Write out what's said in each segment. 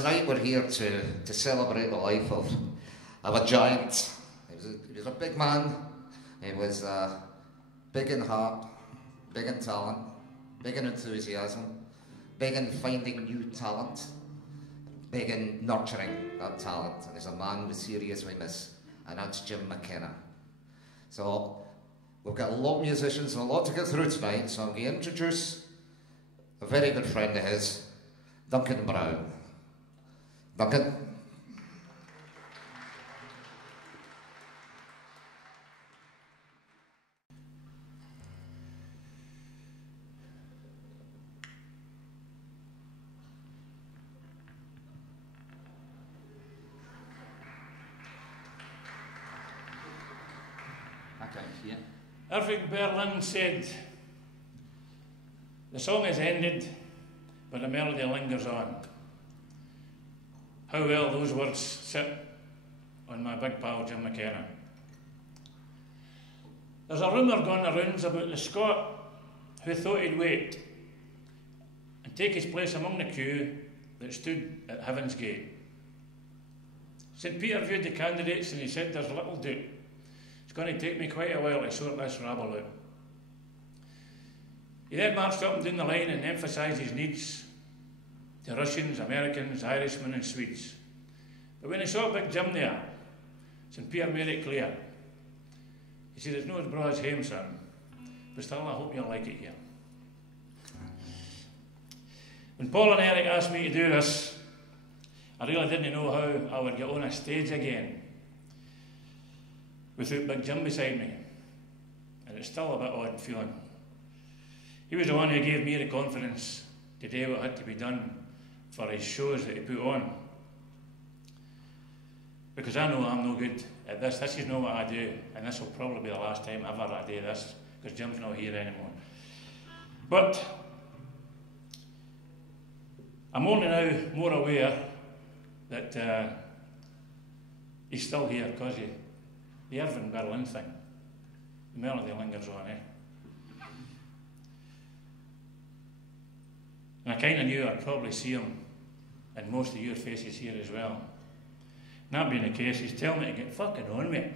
Tonight we're here to celebrate the life of a giant. He was a big man. He was big in heart, big in talent, big in enthusiasm, big in finding new talent, big in nurturing that talent. And he's a man we seriously miss, and that's Jim McKenna. So we've got a lot of musicians and a lot to get through tonight, so I'm going to introduce a very good friend of his, Duncan Brown. Duncan. Irving Berlin said, "The song has ended, but the melody lingers on." How well those words sit on my big pal Jim McKenna. There's a rumour going the rounds about the Scot who thought he'd wait and take his place among the queue that stood at Heaven's Gate. St. Peter viewed the candidates and he said, "There's little doubt. It's going to take me quite a while to sort this rabble out." He then marched up and down the line and emphasised his needs to Russians, Americans, Irishmen and Swedes. But when he saw Big Jim there, St. Peter made it clear. He said, "It's not as broad as home, son, but still I hope you'll like it here." When Paul and Eric asked me to do this, I really didn't know how I would get on a stage again without Big Jim beside me, and it's still a bit odd feeling. He was the one who gave me the confidence to do what had to be done for his shows that he put on. Because I know I'm no good at this. This is not what I do, and this will probably be the last time ever I do this, because Jim's not here anymore. But I'm only now more aware that he's still here because of the Irving Berlin thing. The melody lingers on, And I kind of knew I'd probably see him in most of your faces here as well. And that being the case, he's telling me to get fucking on, mate.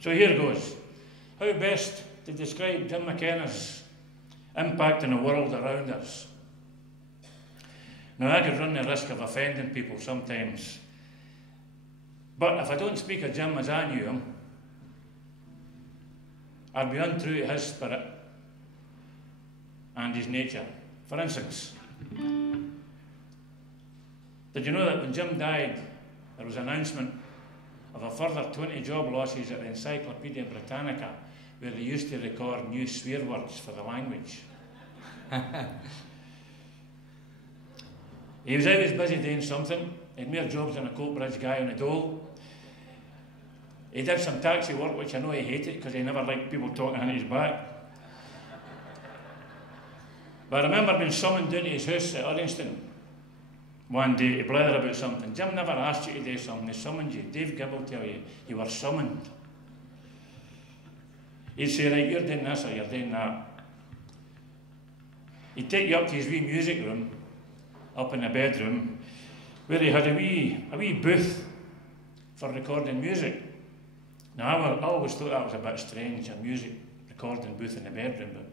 So here goes. How best to describe Jim McKenna's impact in the world around us? Now, I could run the risk of offending people sometimes, but if I don't speak of Jim as I knew him, I'd be untrue to his spirit and his nature. For instance, did you know that when Jim died, there was an announcement of a further 20 job losses at the Encyclopedia Britannica, where they used to record new swear words for the language? He was always busy doing something. He had more jobs than a Coatbridge guy on the dole. He did some taxi work, which I know he hated because he never liked people talking behind his back. But I remember being summoned down to his house at Uddingston one day to blather about something. Jim never asked you to do something, he summoned you. Dave Gibb will tell you, you were summoned. He'd say, "Right, you're doing this or you're doing that." He'd take you up to his wee music room, up in the bedroom, where he had a wee booth for recording music. Now, I always thought that was a bit strange, a music recording booth in the bedroom, but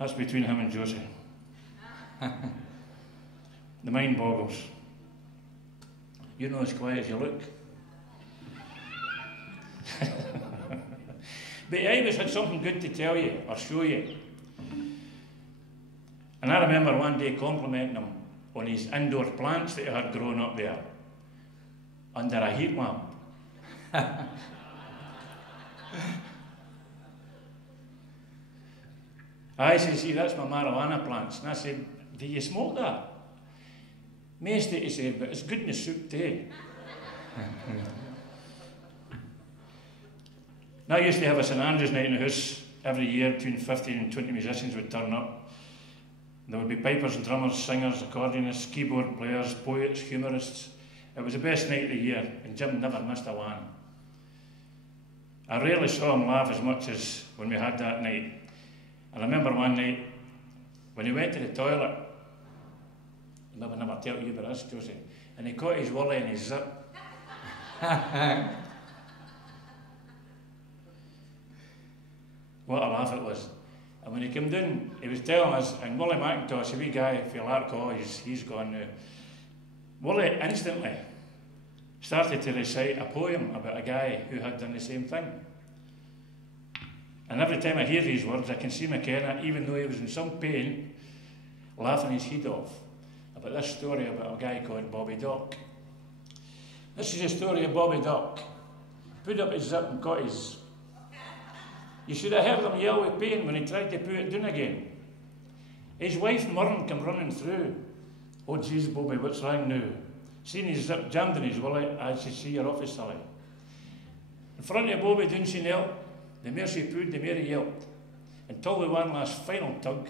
that's between him and Josie. The mind boggles. You're not as quiet as you look. But he always had something good to tell you or show you. And I remember one day complimenting him on his indoor plants that he had grown up there under a heat lamp. I said, "See, that's my marijuana plants." And I said, "Do you smoke that?" "Most it," he said, "but it's good in the soup too." And I used to have a St Andrews night in the house every year. Between 15 and 20 musicians would turn up. There would be pipers and drummers, singers, accordionists, keyboard players, poets, humorists. It was the best night of the year, and Jim never missed a one. I rarely saw him laugh as much as when we had that night. I remember one night, when he went to the toilet, he maybe never tell you about this, Josie, and he caught his wally in his zip. What a laugh it was. And when he came down, he was telling us, and Willie McIntosh, a wee guy for Larko, he's gone now. Willie instantly started to recite a poem about a guy who had done the same thing. And every time I hear these words, I can see McKenna, even though he was in some pain, laughing his head off about this story about a guy called Bobby Dock. This is a story of Bobby Dock. Put up his zip and caught his... You should have heard him yell with pain when he tried to put it down again. His wife Murren came running through. Oh, jeez, Bobby, what's wrong now? Seeing his zip jammed in his willy, I should see your office, Sally. In front of Bobby, down she knelt. The more she pulled, the more he yelped. Until with one last final tug,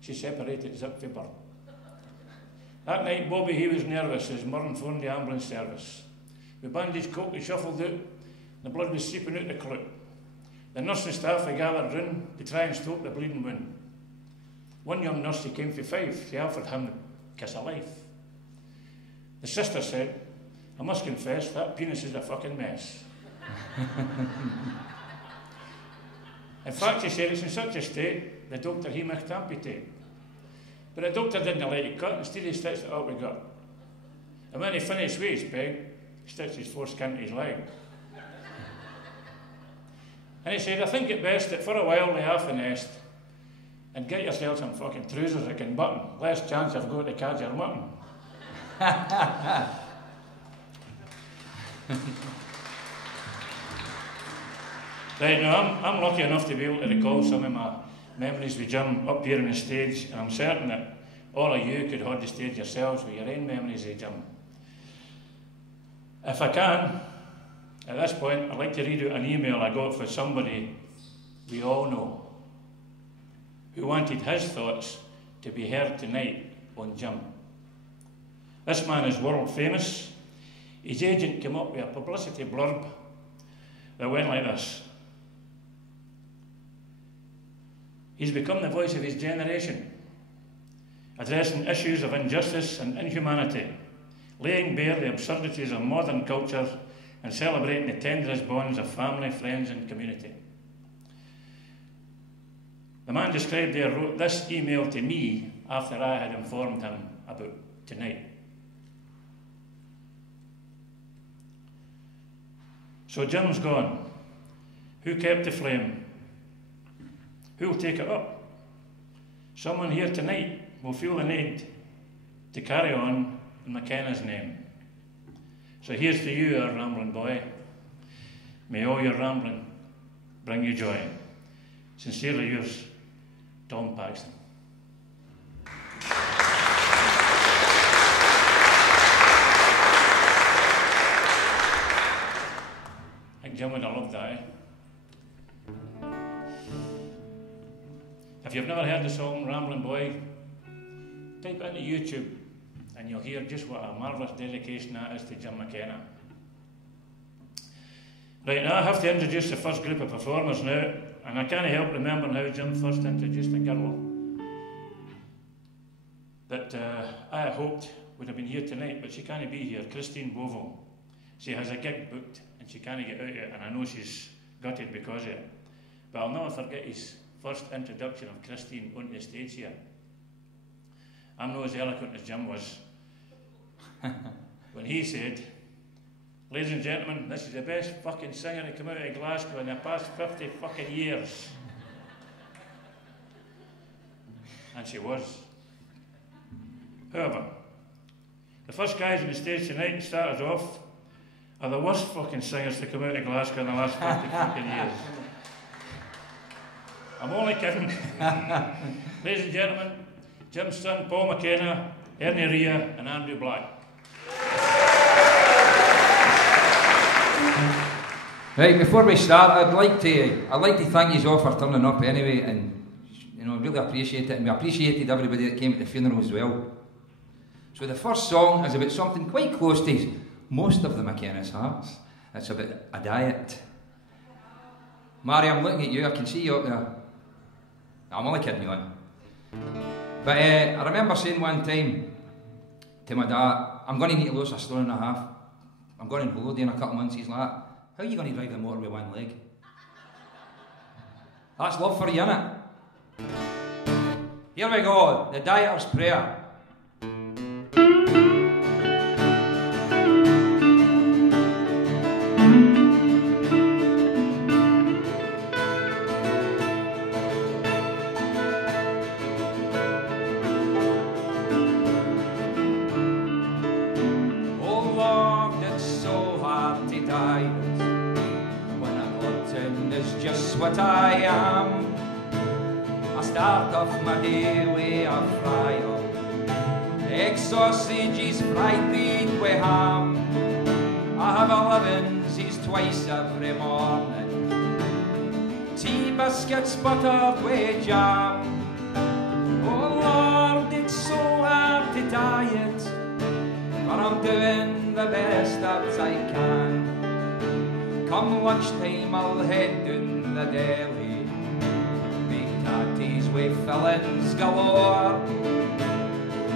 she separated zip from bird. That night, Bobby, he was nervous as Murren phoned the ambulance service. The bandage coat was shuffled out, the blood was seeping out the clout. The nursing staff had gathered round to try and stop the bleeding wound. One young nurse, she came for Fife, she offered him the kiss of life. The sister said, I must confess, that penis is a fucking mess. In fact, she said, it's in such a state, the doctor, he must amputate. But the doctor didn't let it cut, instead he stitched it up with gut. And when he finished with his peg, he stitched his foreskin to his leg. And he said, I think it best that for a while lay off the nest and get yourself some fucking trousers that can button. Less chance of going to catch your mutton. Right, now I'm lucky enough to be able to recall some of my memories with Jim up here on the stage, and I'm certain that all of you could hold the stage yourselves with your own memories of Jim. If I can, at this point, I'd like to read out an email I got for somebody we all know who wanted his thoughts to be heard tonight on Jim. This man is world famous. His agent came up with a publicity blurb that went like this. He's become the voice of his generation, addressing issues of injustice and inhumanity, laying bare the absurdities of modern culture and celebrating the tenderest bonds of family, friends and community. The man described there wrote this email to me after I had informed him about tonight. So Jim's gone. Who kept the flame? Who'll take it up? Someone here tonight will feel the need to carry on in McKenna's name. So here's to you, our rambling boy. May all your rambling bring you joy. Sincerely yours, Tom Paxton. I think Jim would have loved that, eh? If you've never heard the song Rambling Boy, type into YouTube and you'll hear just what a marvellous dedication that is to Jim McKenna. Right, now I have to introduce the first group of performers now, and I can't help remembering how Jim first introduced a girl that I had hoped would have been here tonight, but she can't be here, Christine Bovo. She has a gig booked and she can't get out yet, and I know she's gutted because of it. But I'll never forget his first introduction of Christine onto the stage here. I'm not as eloquent as Jim was when he said, ladies and gentlemen, this is the best fucking singer to come out of Glasgow in the past 50 fucking years. And she was. However, the first guys on the stage tonight to start us off are the worst fucking singers to come out of Glasgow in the last 50 fucking years. I'm only kidding. Ladies and gentlemen, Jim's son, Paul McKenna, Ernie Rhea, and Andrew Black. Right, before we start, I'd like to thank you all for turning up anyway, and really appreciate it, and we appreciated everybody that came at the funeral as well. So the first song is about something quite close to most of the McKenna's hearts. It's about a diet. Mary, I'm looking at you, I can see you up there. I'm only kidding you on. But I remember saying one time to my dad, I'm going to need to lose a stone and a half. I'm going on holiday in a couple of months. He's like, how are you going to drive the motor with one leg? That's love for you, innit? Here we go, the Dieter's Prayer. What I am, I start off my day with a fryer, egg sausages fried with ham. I have 11s twice every morning, tea biscuits buttered with jam. Oh Lord, it's so hard to diet, but I'm doing the best that I can. Come lunchtime I'll head down the deli, make tatties with fillings galore,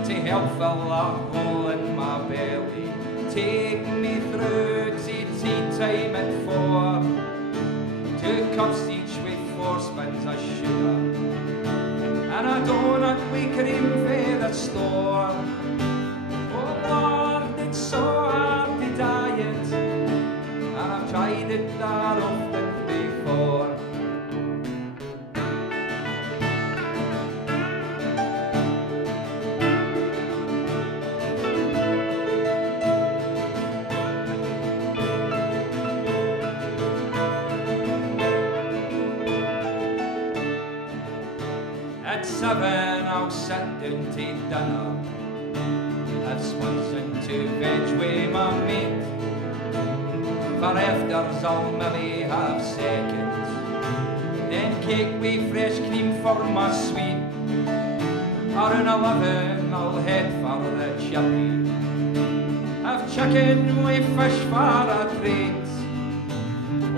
to help fill a hole in my belly. Take me through to tea time at 4, 2 cups each with 4 spoons of sugar, and a donut with cream for the store. Oh Lord, it's so hard to diet, and I've tried it that often before. At 7 I'll sit down to dinner, have spuds and 2 veg with my meat. For afters I'll maybe have seconds, then cake with fresh cream for my sweet. Around 11 I'll head for the chippy, have chicken with fish for a treat.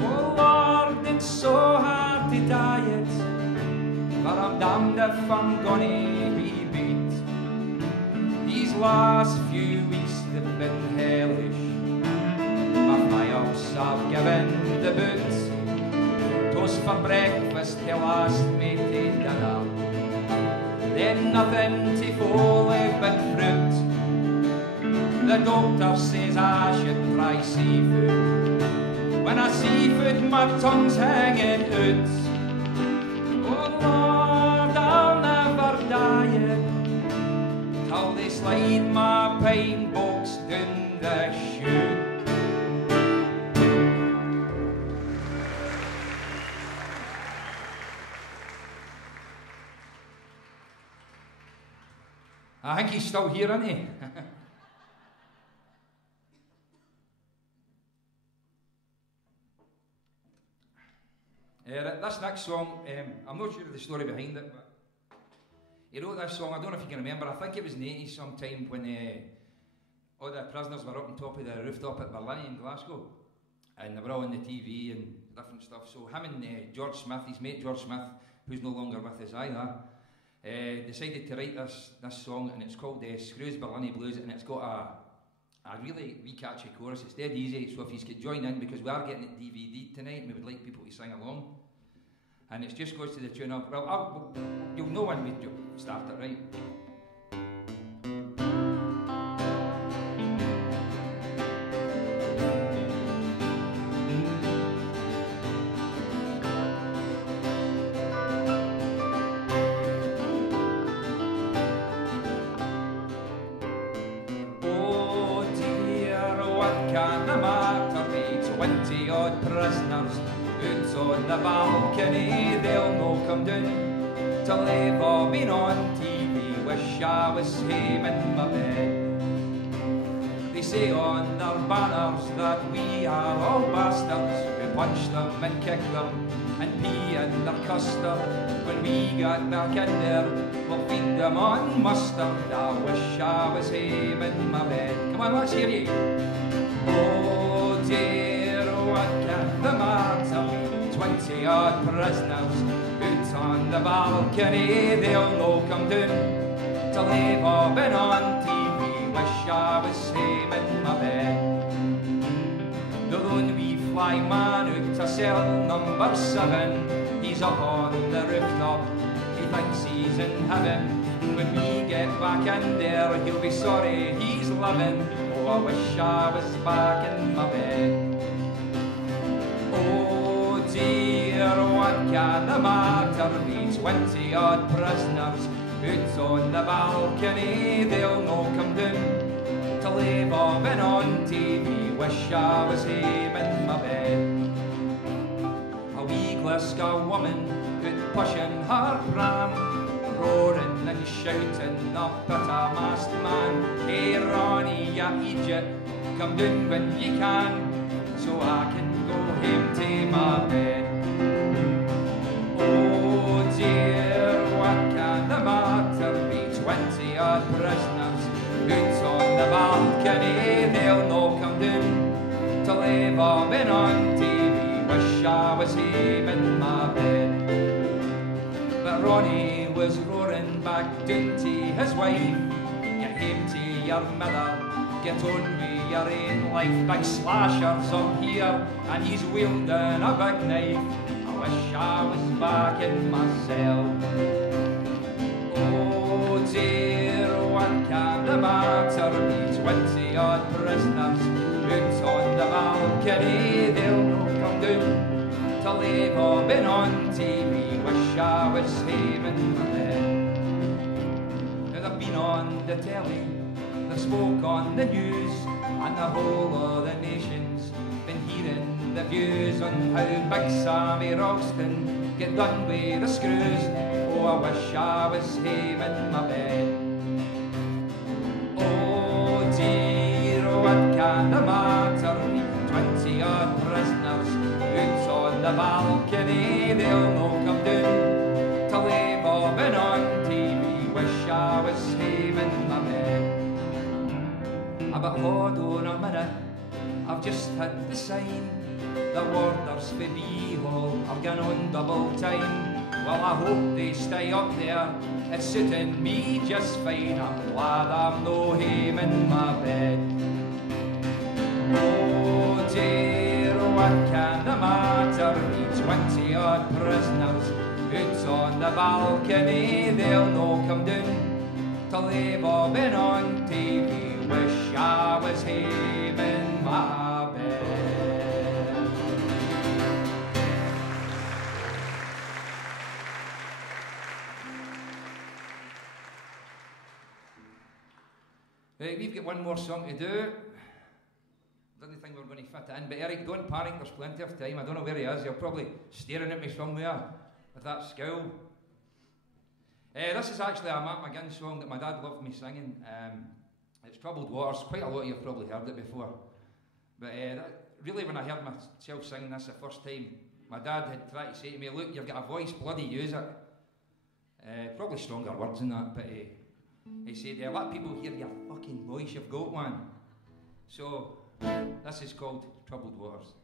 Oh Lord, it's so hard to diet, but I'm damned if I'm gonna be beat. These last few weeks they've been hellish. My fry-ups I've given the boot, toast for breakfast till last me to dinner, then nothing to follow but fruit. The doctor says I should try seafood, when I seafood my tongue's hanging out. Oh Lord, I'll never diet till they slide my pine box down the chute. I think he's still here, isn't he? This next song, I'm not sure of the story behind it, but he wrote this song, I don't know if you can remember, I think it was in the 80s sometime when all the prisoners were up on top of the rooftop at Berlin in Glasgow, and they were all on the TV and different stuff. So him and George Smith, his mate George Smith, who's no longer with us either, decided to write this song, and it's called Screws Berlin Blues, and it's got a really wee catchy chorus. It's dead easy, so if you could join in, because we are getting it DVD tonight and we would like people to sing along, and it just goes to the tune of, well, you'll know when we start it, right? Prisoners out on the balcony, they'll no come down till they've all been on TV. Wish I was home in my bed. They say on their banners that we are all bastards, who punch them and kick them and pee in their custard. When we got back in there, we'll feed them on mustard. I wish I was home in my bed. Come on, let's hear you. Oh dear, what can the matter be? 20-odd prisoners out on the balcony, they'll no come down to leave up and on TV. Wish I was home in my bed. The lone wee fly man out to cell number 7. He's up on the rooftop, he thinks he's in heaven. When we get back in there, he'll be sorry he's living. Oh, I wish I was back in my bed. Oh dear, what can the matter be? 20-odd prisoners out on the balcony, they'll no come down to lay bobbing on TV. Wish I was home in my bed. A wee Glasgow woman out pushing her pram, roaring and shouting up at a masked man. Hey Ronnie, ya idiot, come down when you can, so I can go home to my bed. Oh dear, what can the matter be? 20-odd prisoners out on the balcony, they'll no come down to lay bobbing on TV. Wish I was home in my bed. But Ronnie was roaring back down to his wife. Get home to your mother, get on with your own life. Big slashers up here, and he's wielding a big knife. I wish I was back in my cell. Oh dear, what can the matter be? 20-odd prisoners out on the balcony, they'll no come down to lay bobbing on TV. Wish I was home in my bed. Now they've been on the telly, they spoke on the news, and the whole of the nation's been hearing the views on how Big Sammy Roxton get done with the screws. Oh, I wish I was home in my bed. Oh dear, what can the matter be? 20-odd prisoners out on the balcony, they'll no come down to lay bobbing on TV. Wish I was home in my bed. But hold on a minute, I've just had the sign. The warders for B-Hall are going on double time. Well, I hope they stay up there, it's suiting me just fine. I'm glad I'm no home in my bed. Oh dear, what can the matter be? 20-odd prisoners out on the balcony, they'll no come down to lay bobbing on TV. Wish I was home in my bed. Right, we've got one more song to do. Didn't think we were going to fit it in, but Eric, don't panic, there's plenty of time. I don't know where he is, he'll probably staring at me somewhere with that scowl. This is actually a Matt McGinn song that my dad loved me singing. It's Troubled Waters. Quite a lot of you have probably heard it before. But really, when I heard myself singing this the first time, my dad had tried to say to me, look, you've got a voice, bloody use it. Probably stronger words than that, but he said, let people hear your fucking voice, you've got one. So, this is called Troubled Waters.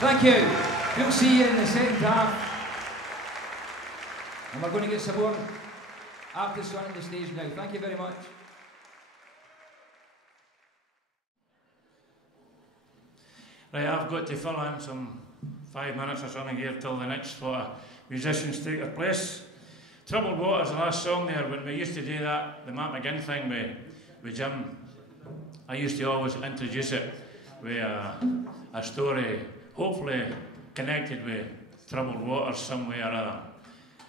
Thank you. We'll see you in the second half. And we're going to get some more artists on the stage now. Thank you very much. Right, I've got to fill in some 5 minutes or something here till the next sort of musicians take their place. Troubled Waters, the last song there, when we used to do that, the Matt McGinn thing with Jim, I used to always introduce it with a story, hopefully connected with Troubled Waters some way or other.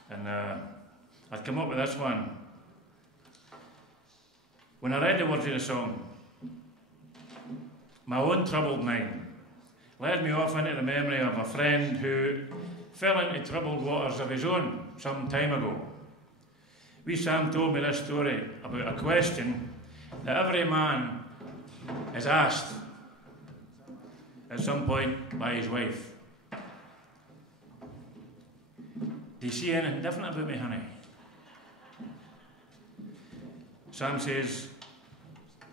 And I'd come up with this one. When I read the words of the song, my own troubled mind led me off into the memory of a friend who fell into troubled waters of his own some time ago. Wee Sam told me this story about a question that every man is asked at some point by his wife. Do you see anything different about me, honey? Sam says,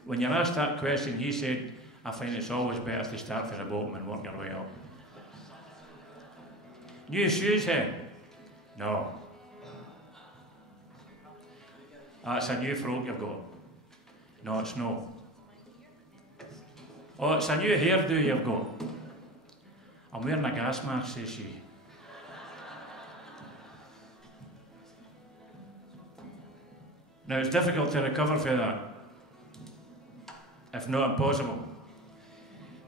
when you're asked that question, he said, I find it's always better to start for a bottom and work your way up. New shoes, hey? No. That's a new frock you've got. No, it's not. Oh, it's a new hairdo you've got. I'm wearing a gas mask, says she. Now, it's difficult to recover from that, if not impossible.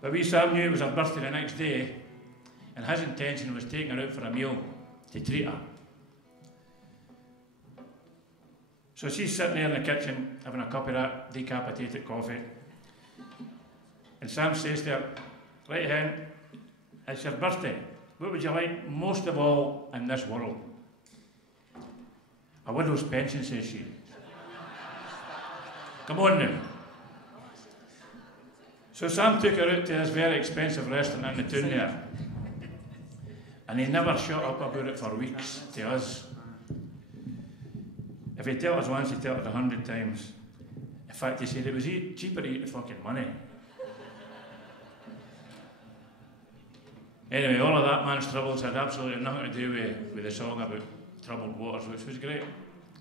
But wee Sam knew it was her birthday the next day, and his intention was taking her out for a meal to treat her. So she's sitting there in the kitchen, having a cup of that decapitated coffee. And Sam says to her, right hen, it's your birthday. What would you like most of all in this world? A widow's pension, says she. Come on now. So Sam took her out to this very expensive restaurant in the town there. And he never shut up about it for weeks to us. If he tell us once, he tell us 100 times. In fact, he said it was cheaper to eat the fucking money. Anyway, all of that man's troubles had absolutely nothing to do with the song about troubled waters, which was great.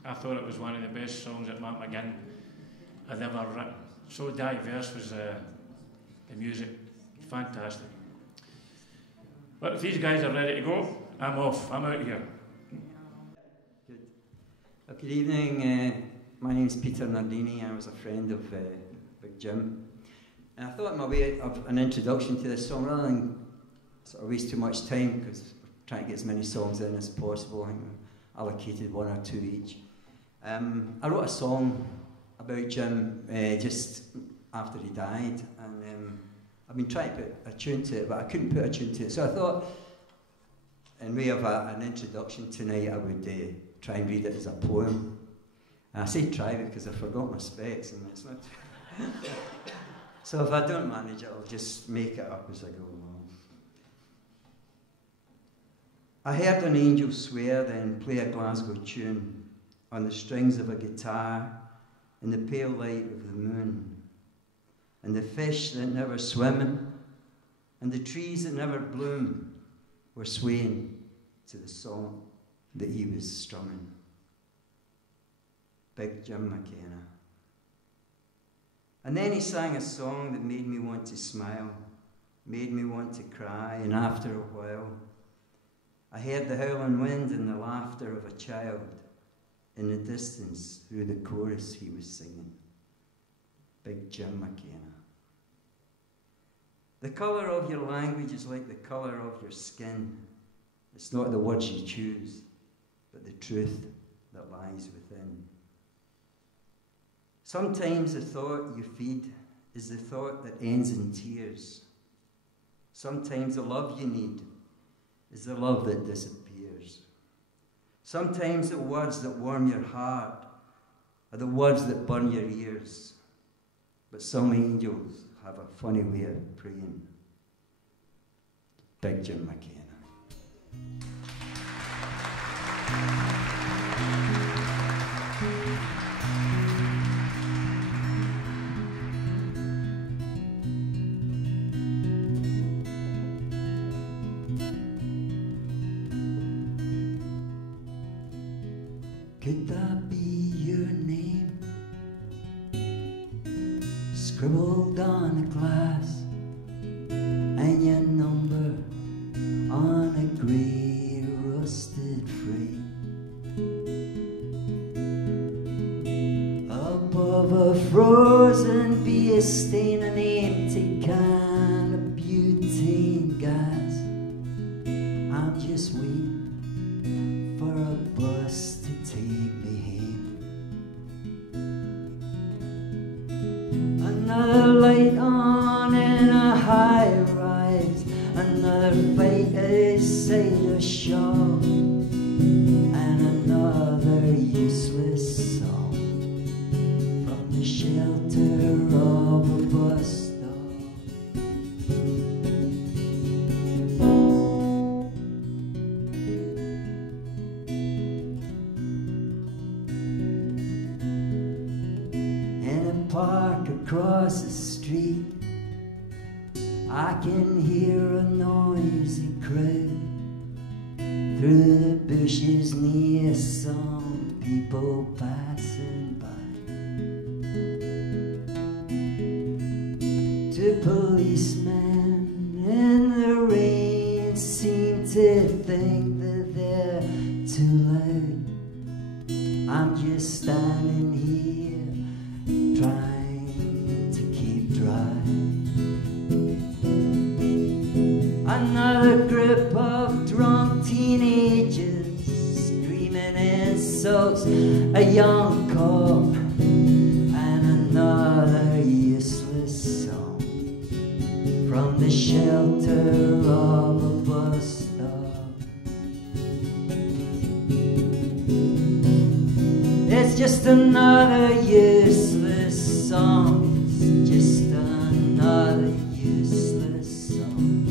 I thought it was one of the best songs that Matt McGinn had ever written. so diverse was the music. Fantastic. But if these guys are ready to go, I'm off. I'm out here. Good. Well, good evening. My name's Peter Nardini. I was a friend of Big Jim. And I thought my way of an introduction to this song, rather than sort of waste too much time, because we're trying to get as many songs in as possible, I think we've allocated one or two each. I wrote a song about Jim just after he died, and I've been trying to put a tune to it, but I couldn't put a tune to it. So I thought, in way of an introduction tonight, I would try and read it as a poem. And I say try because I forgot my specs, and it's not. So if I don't manage it, I'll just make it up as I go along. I heard an angel swear, then play a Glasgow tune on the strings of a guitar in the pale light of the moon, and the fish that never swim and the trees that never bloom were swaying to the song that he was strumming. Big Jim McKenna. And then he sang a song that made me want to smile, made me want to cry, and after a while, I heard the howling wind and the laughter of a child in the distance through the chorus he was singing. Big Jim McKenna. The colour of your language is like the colour of your skin. It's not the words you choose, but the truth that lies within. Sometimes the thought you feed is the thought that ends in tears. Sometimes the love you need is the love that disappears. Sometimes the words that warm your heart are the words that burn your ears. But some angels have a funny way of praying. Big Jim McKenna. Could that be your name? Scribbled on a glass, and your number on a grey rusted frame. Above a frozen beer stain, an empty can of butane gas. I'm just waiting for a bus to take me home. Another light on in a high rise, another fight outside a shop, and another useless song from the shelter of a bus stop. In a park across the street, I can hear a noisy crowd. Through the bushes near some people passing by. Two policemen in the rain seem to think that they're too loud. I'm just standing here trying to keep dry. Another group of drunk teenagers screaming insults, a young cop, and another useless song from the shelter of a bus stop. It's just another useless song. It's just another useless song.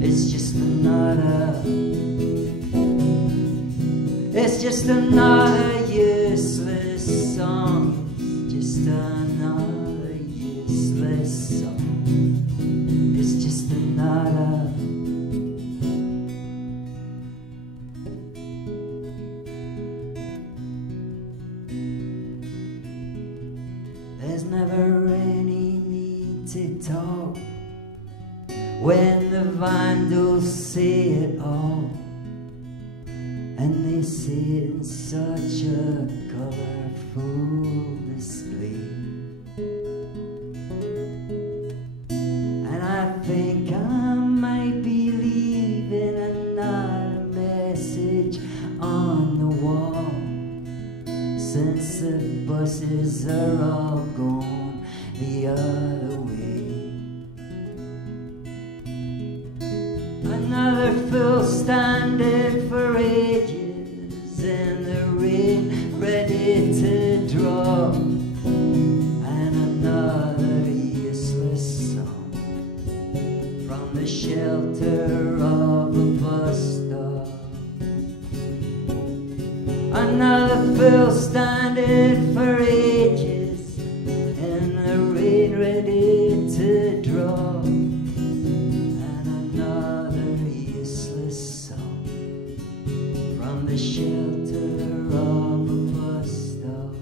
It's just another. It's just another useless song. It's just another useless song. It's just another. There's never when the vandals say it all, and they say it in such a colourful display. And I think I might be leaving another message on the wall, since the buses are all gone the other way. Another fool standing for ages in the rain, ready to drop, and another useless song from the shelter of a bus stop. Another fool standing for ages in the rain, ready to drop, and another useless song from the shelter of a bus stop.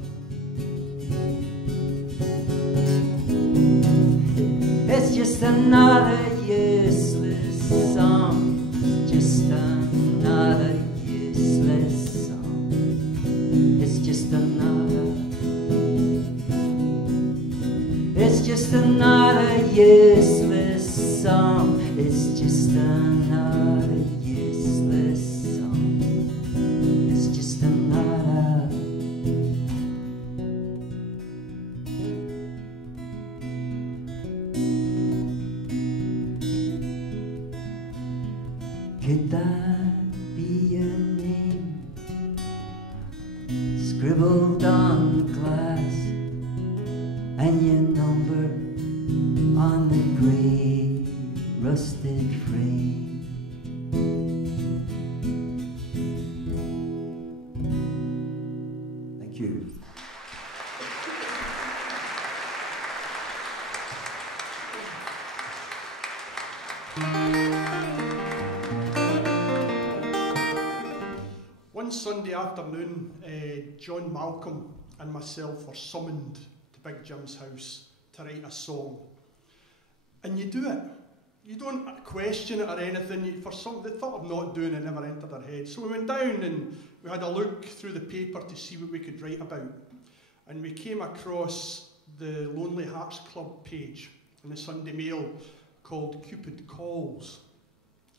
It's just another useless song. It's just another useless song. It's just another. It's just another useless song. It's just another useless song. It's just another. Could that be your name, scribbled on glass, and your number on the grey rusted frame? Thank you. One Sunday afternoon, John Malcolm and myself were summoned to Big Jim's house to write a song. And you do it. You don't question it or anything. For some, the thought of not doing it never entered our head. So we went down and we had a look through the paper to see what we could write about. And we came across the Lonely Hearts Club page in the Sunday Mail called Cupid Calls,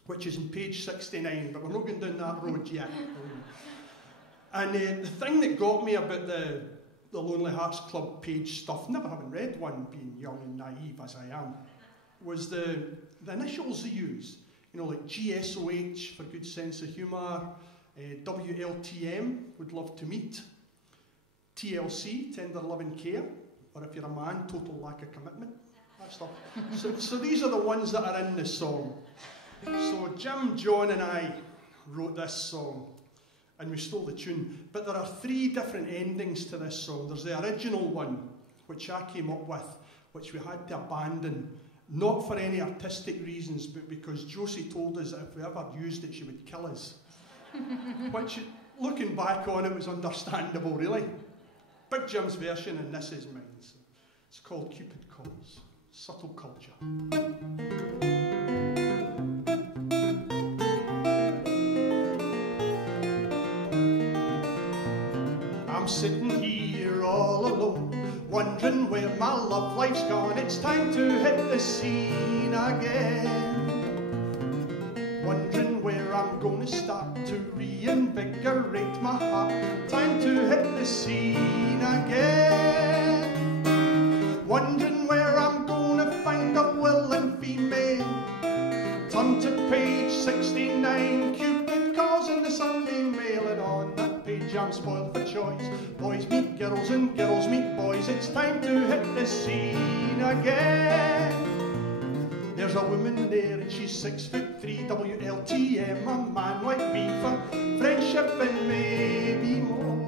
which is on page 69, but we're not going down that road yet. And the thing that got me about the Lonely Hearts Club page stuff, never having read one, being young and naive as I am, was the initials they use. You know, like GSOH for good sense of humour, WLTM, would love to meet, TLC, tender love and care, or if you're a man, total lack of commitment, that stuff. So these are the ones that are in the song. So Jim, John and I wrote this song, and we stole the tune. But there are 3 different endings to this song. There's the original one, which I came up with, which we had to abandon, not for any artistic reasons, but because Josie told us that if we ever used it, she would kill us. Which, looking back on it, was understandable, really. Big Jim's version, and this is mine. So it's called Cupid Calls. Subtle culture. I'm sitting here all alone, wondering where my love life's gone. It's time to hit the scene again. Wondering where I'm gonna start to reinvigorate my heart. Time to hit the scene again. Wondering where I'm gonna find a willing female. Turn to page 69, Cupid calls in the Sunday Mail, and on that page I'm spoiled for choice. Boys meet girls and girls meet boys. It's time to hit the scene again. There's a woman there and she's 6'3", WLTM, a man like me for friendship and maybe more.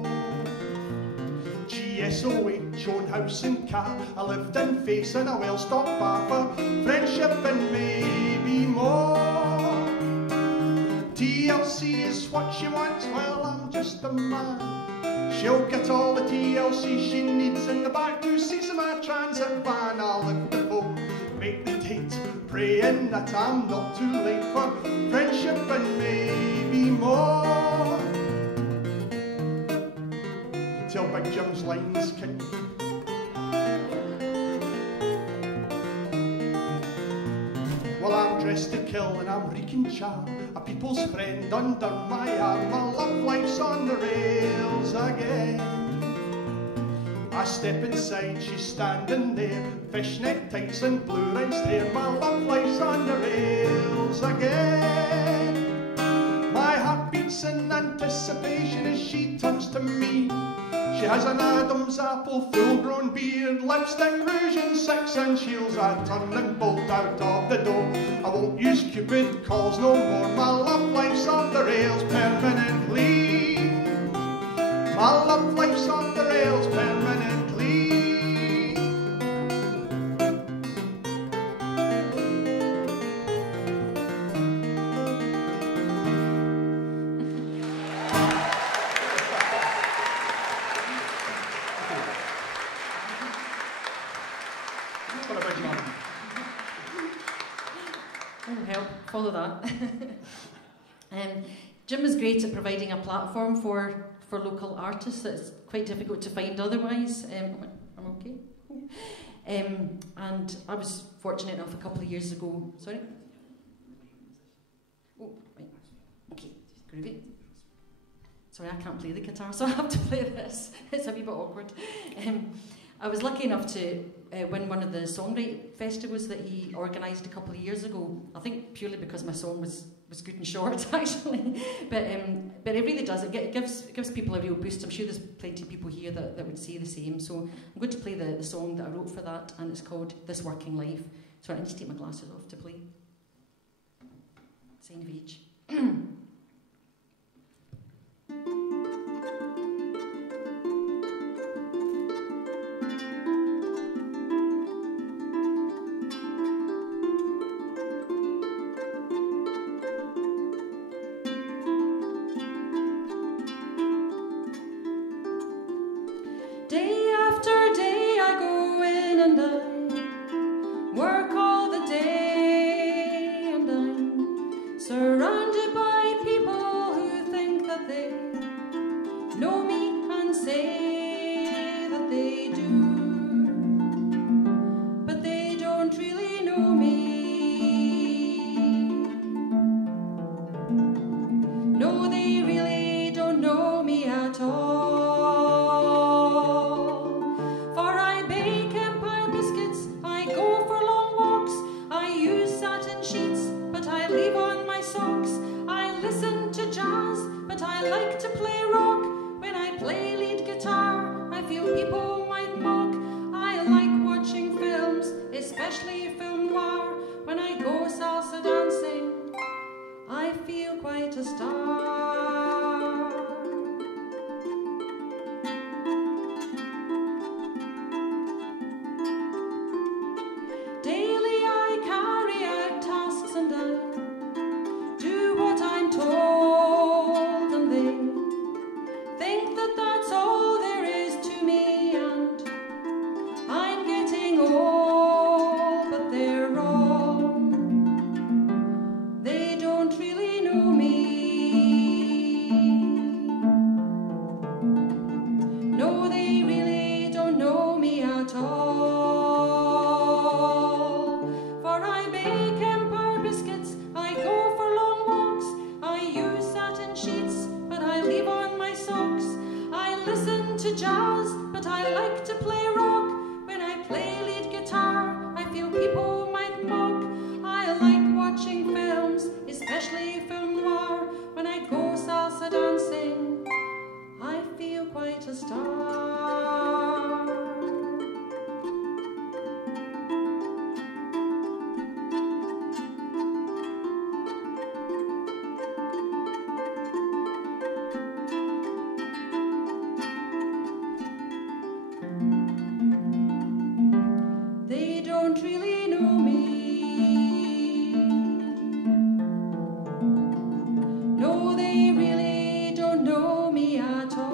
GSOH, own house and car, a lived-in face and a well-stocked bar for friendship and maybe more. TLC is what she wants, well I'm just a man. She'll get all the TLC she needs in the back to see some transit van. I'll lift the phone, make the date, pray and hoping that I'm not too late for friendship and maybe more. Till Big Jim's lines kick. Well, I'm dressed to kill and I'm wreaking charm, a people's friend under my arm. My love life's on the rails again. I step inside, she's standing there, fishnet tights and blue rinsed hair. My love life's on the rails again. My heart beats in anticipation as she turns to me. She has an Adam's apple, full-grown beard, lipstick, rouge and 6-inch heels. I turn and bolt out of the door. I won't use Cupid calls no more. My love life's on the rails permanently. My love life's on the rails permanently. Follow that. Jim is great at providing a platform for local artists that's quite difficult to find otherwise. I'm okay. And I was fortunate enough a couple of years ago. Sorry? Oh, right. Okay, groovy. Sorry, I can't play the guitar, so I have to play this. It's a wee bit awkward. I was lucky enough to win one of the Songwriting festivals that he organised a couple of years ago. I think purely because my song was good and short, actually. But it really does. It gives people a real boost. I'm sure there's plenty of people here that would say the same. So I'm going to play the song that I wrote for that, and it's called This Working Life. So I need to take my glasses off to play. Sign of age. Day after day I go in and I work all the day, and I'm surrounded by people who think that they know me and say that they do, but they don't really know me. No, they really don't know me at all. I like to play rock. When I play lead guitar, I feel people might mock. I like watching films, especially film noir. When I go salsa dancing, I feel quite a star. Daily I carry out tasks and I do what I'm told. Think that that's all there is to me, and I'm getting old, but they're wrong. They don't really know me. No, they really don't know me at all. For I bake Empire biscuits, I go for long walks, I use satin sheets, but I leave on my socks. I listen to jazz, but I like to play rock. When I play lead guitar, I feel people might mock. I like watching films, especially film noir. When I go salsa dancing, I feel quite a star. They don't really know me. No, they really don't know me at all.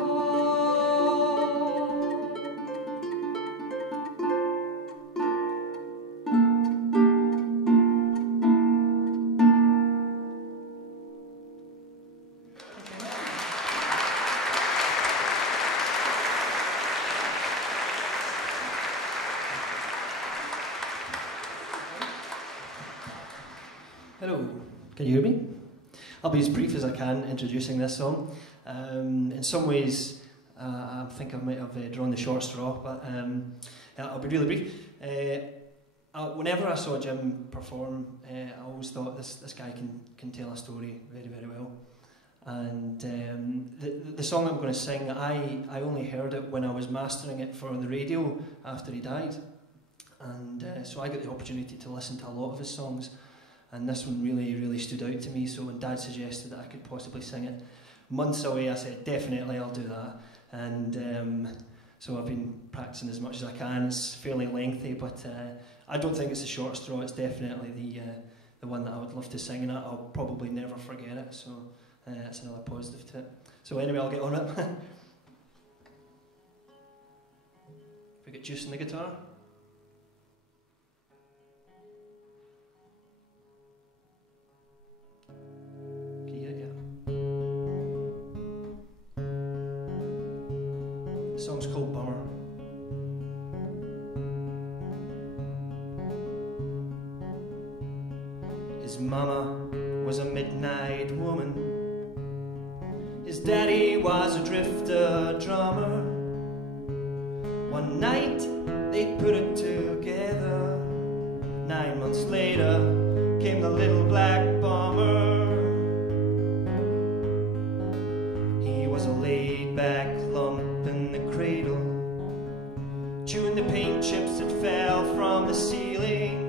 Hello, can you hear me? I'll be as brief as I can introducing this song. In some ways, I think I might have drawn the short straw, but I'll be really brief. Whenever I saw Jim perform, I always thought this guy can tell a story very, very well. And the song I'm going to sing, I only heard it when I was mastering it for the radio after he died. And so I got the opportunity to listen to a lot of his songs. And this one really, really stood out to me. So when Dad suggested that I could possibly sing it months away, I said, definitely, I'll do that. And so I've been practicing as much as I can. It's fairly lengthy, but I don't think it's a short straw. It's definitely the one that I would love to sing, and I'll probably never forget it. So that's another positive to it. So anyway, I'll get on it. We get Juice on the guitar. The song's called Bummer. His mama was a midnight woman. His daddy was a drifter drummer. One night they put it together. 9 months later came the little black bomber. He was a laid-back lump in the cradle, chewing the paint chips that fell from the ceiling.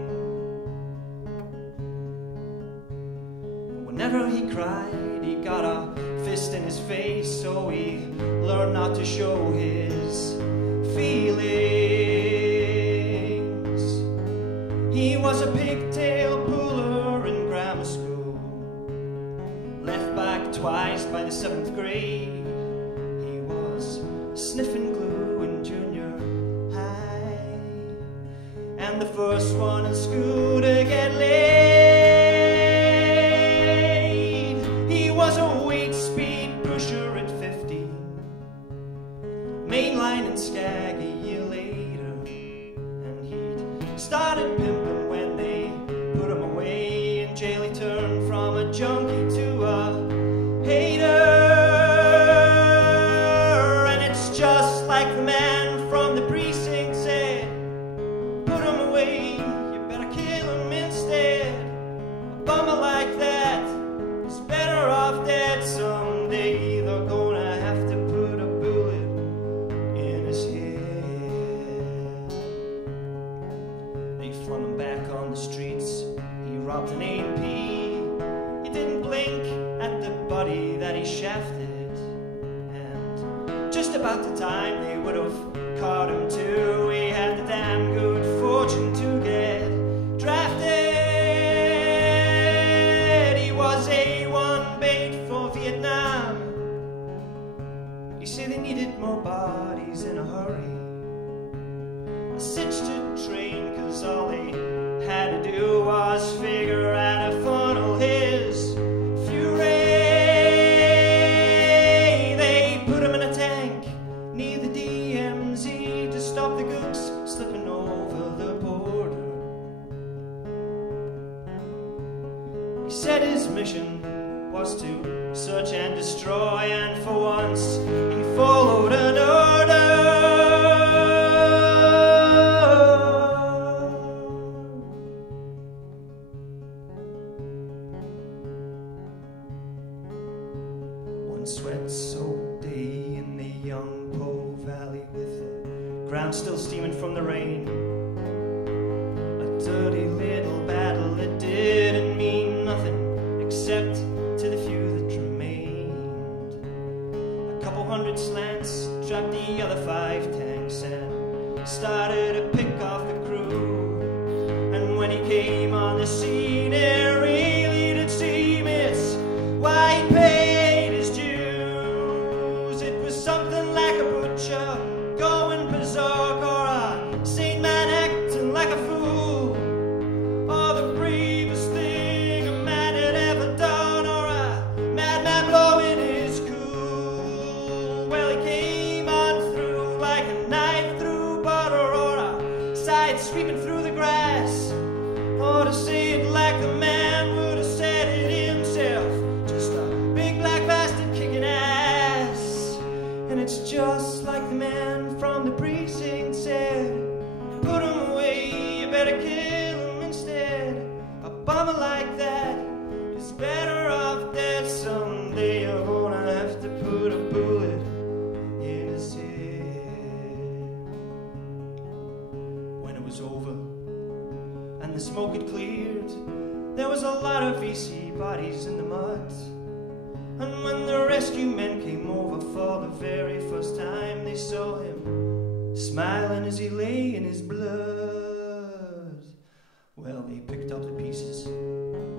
Whenever he cried, he got a fist in his face, so he learned not to show his feelings. He was a pigtail puller in grammar school, left back twice by the 7th grade. He was sniffing glue in junior high, and the first one in school to get laid. He was a weight speed pusher at 15, mainline and skag a year later, and he'd started pimping when they put him away in jail. He turned from a junkie to a hater. Just like the man from the precinct said, put him away, you better kill him instead. A bummer like that is better off dead someday. They're gonna have to put a bullet in his head. They flung him back on the streets. He robbed an A&P. He didn't blink at the body that he shafted. Just about the time they would have caught him too, he had the damn good fortune to get drafted. He was A1 bait for Vietnam. You say they needed more bodies in a hurry. I stitched a train cause all they had to do was figure out to funnel his fury. Near the DMZ to stop the gooks slipping over the border. He said his mission was to search and destroy, and for once he followed an order. One sweat-soaked day in the young valley with the ground still steaming from the rain. A dirty little battle, it didn't mean nothing except to the few that remained. A couple hundred slants dropped the other 5 tanks and started to pick off the crew. And when he came on the scene, it really did seem it's why he paid his dues. It was something like a butcher going berserk, or a sane man acting like a fool, or the bravest thing a man had ever done, or a madman blowing his cool. Well, he came on through like a knife through butter, or a side sweeping through the grass, or to say it like the man would have better kill him instead. A bummer like that is better off dead. Someday you're gonna have to put a bullet in his head. When it was over and the smoke had cleared, there was a lot of VC bodies in the mud. And when the rescue men came over for the very first time, they saw him smiling as he lay in his blood. Well, they picked up the pieces,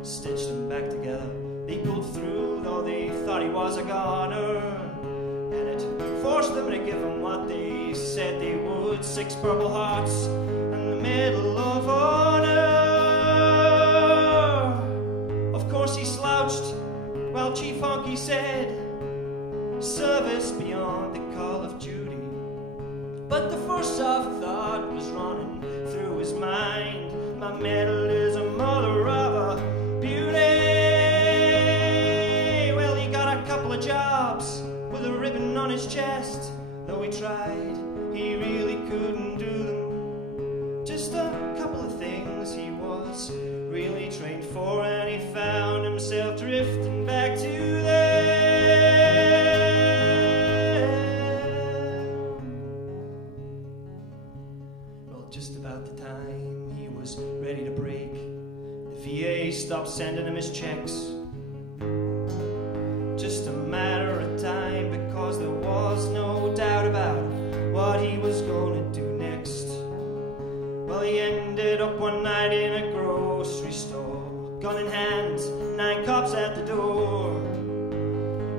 stitched them back together. They pulled through, though they thought he was a goner. And it forced them to give him what they said they would: 6 Purple Hearts and the Medal of Honor. Of course he slouched while Chief Honky said, service beyond the call of duty. But the first soft thought was running through his mind: my medal is a mother of a beauty. Well, he got a couple of jobs with a ribbon on his chest. Though he tried, he really couldn't do them. Just a couple of things he was really trained for, and he found himself drifting back to them. Well, just about the time he was ready to break, the VA stopped sending him his checks. Just a matter of time, because there was no doubt about what he was gonna do next. Well, he ended up one night in a grocery store, gun in hand, 9 cops at the door.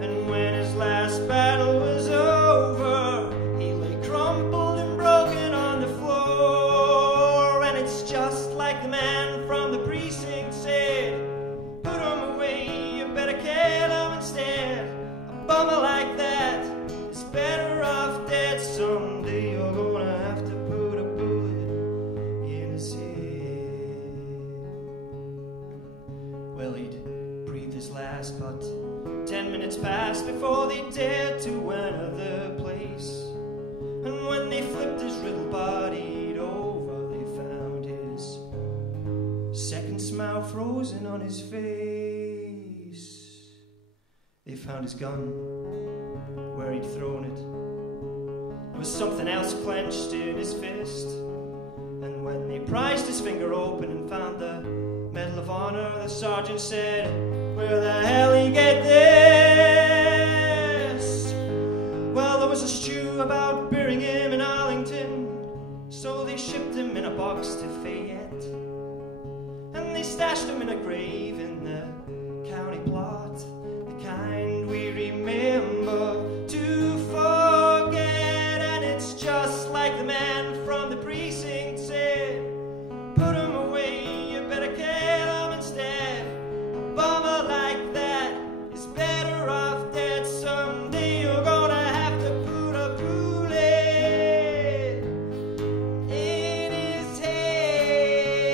And when his last battle was over, he lay crumpled and broken on the floor. And it's just like the man from the precinct said: put him away, you better kill him instead. A bummer like that is better off dead. Someday you're gonna have to put a bullet in his head. Well, he'd breathed his last, but 10 minutes passed before they dared to enter the place. And when they flipped his riddled body over, they found his second smile frozen on his face. They found his gun where he'd thrown it. There was something else clenched in his fist. And when they prized his finger open and found the Medal of Honor, the sergeant said, where the hell he get this? Well, there was a stew about burying him in Arlington, so they shipped him in a box to Fayette. And they stashed him in a grave in the county plot, the kind we remember to forget. And it's just like the man from the precinct said: put him away, you better kill him instead. A bummer like that is better off dead. Someday you're gonna have to put a bullet in his head.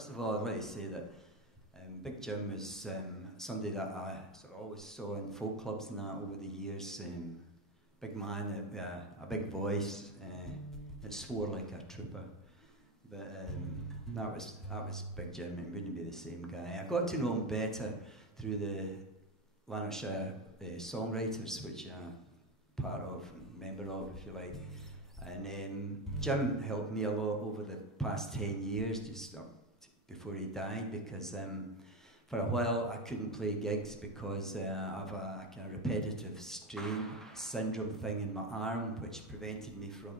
first of all, I'd like to say that Big Jim was somebody that I sort of always saw in folk clubs and that over the years. Big man, a big voice, that swore like a trooper. But that was Big Jim, and wouldn't be the same guy. I got to know him better through the Lanarkshire Songwriters, which I'm part of, member of, if you like. And Jim helped me a lot over the past 10 years, just before he died, because for a while I couldn't play gigs because I have a kind of repetitive strain syndrome thing in my arm, which prevented me from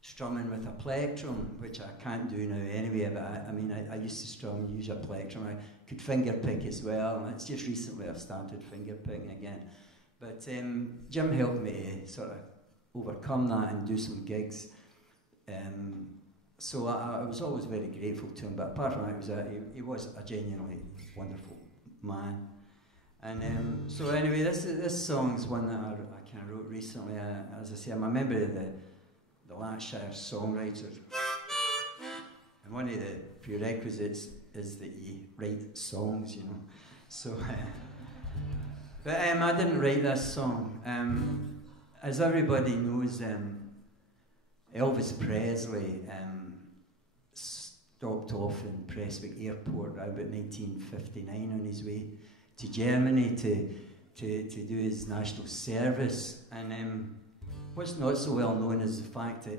strumming with a plectrum, which I can't do now anyway. But I used to strum and use a plectrum. I could finger pick as well, and it's just recently I've started finger picking again. But Jim helped me sort of overcome that and do some gigs. So I was always very grateful to him. But apart from that, he was a genuinely wonderful man. And so anyway, this song is one that I kind of wrote recently. As I say, I'm a member of the Lanarkshire Songwriters. And one of the prerequisites is that you write songs, you know. So, but I didn't write this song. As everybody knows, Elvis Presley stopped off in Prestwick Airport around about 1959 on his way to Germany to do his national service. And what's not so well known is the fact that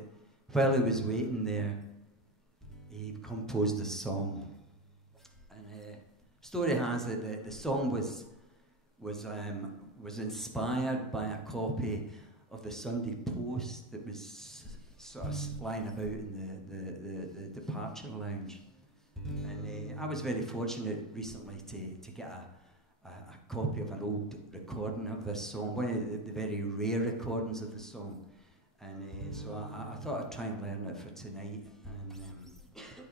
while he was waiting there, he composed a song. And story has it that the song was inspired by a copy of the Sunday Post that was sort of lying about in the departure lounge. And I was very fortunate recently to get a copy of an old recording of this song, one of the very rare recordings of the song. And so I thought I'd try and learn it for tonight.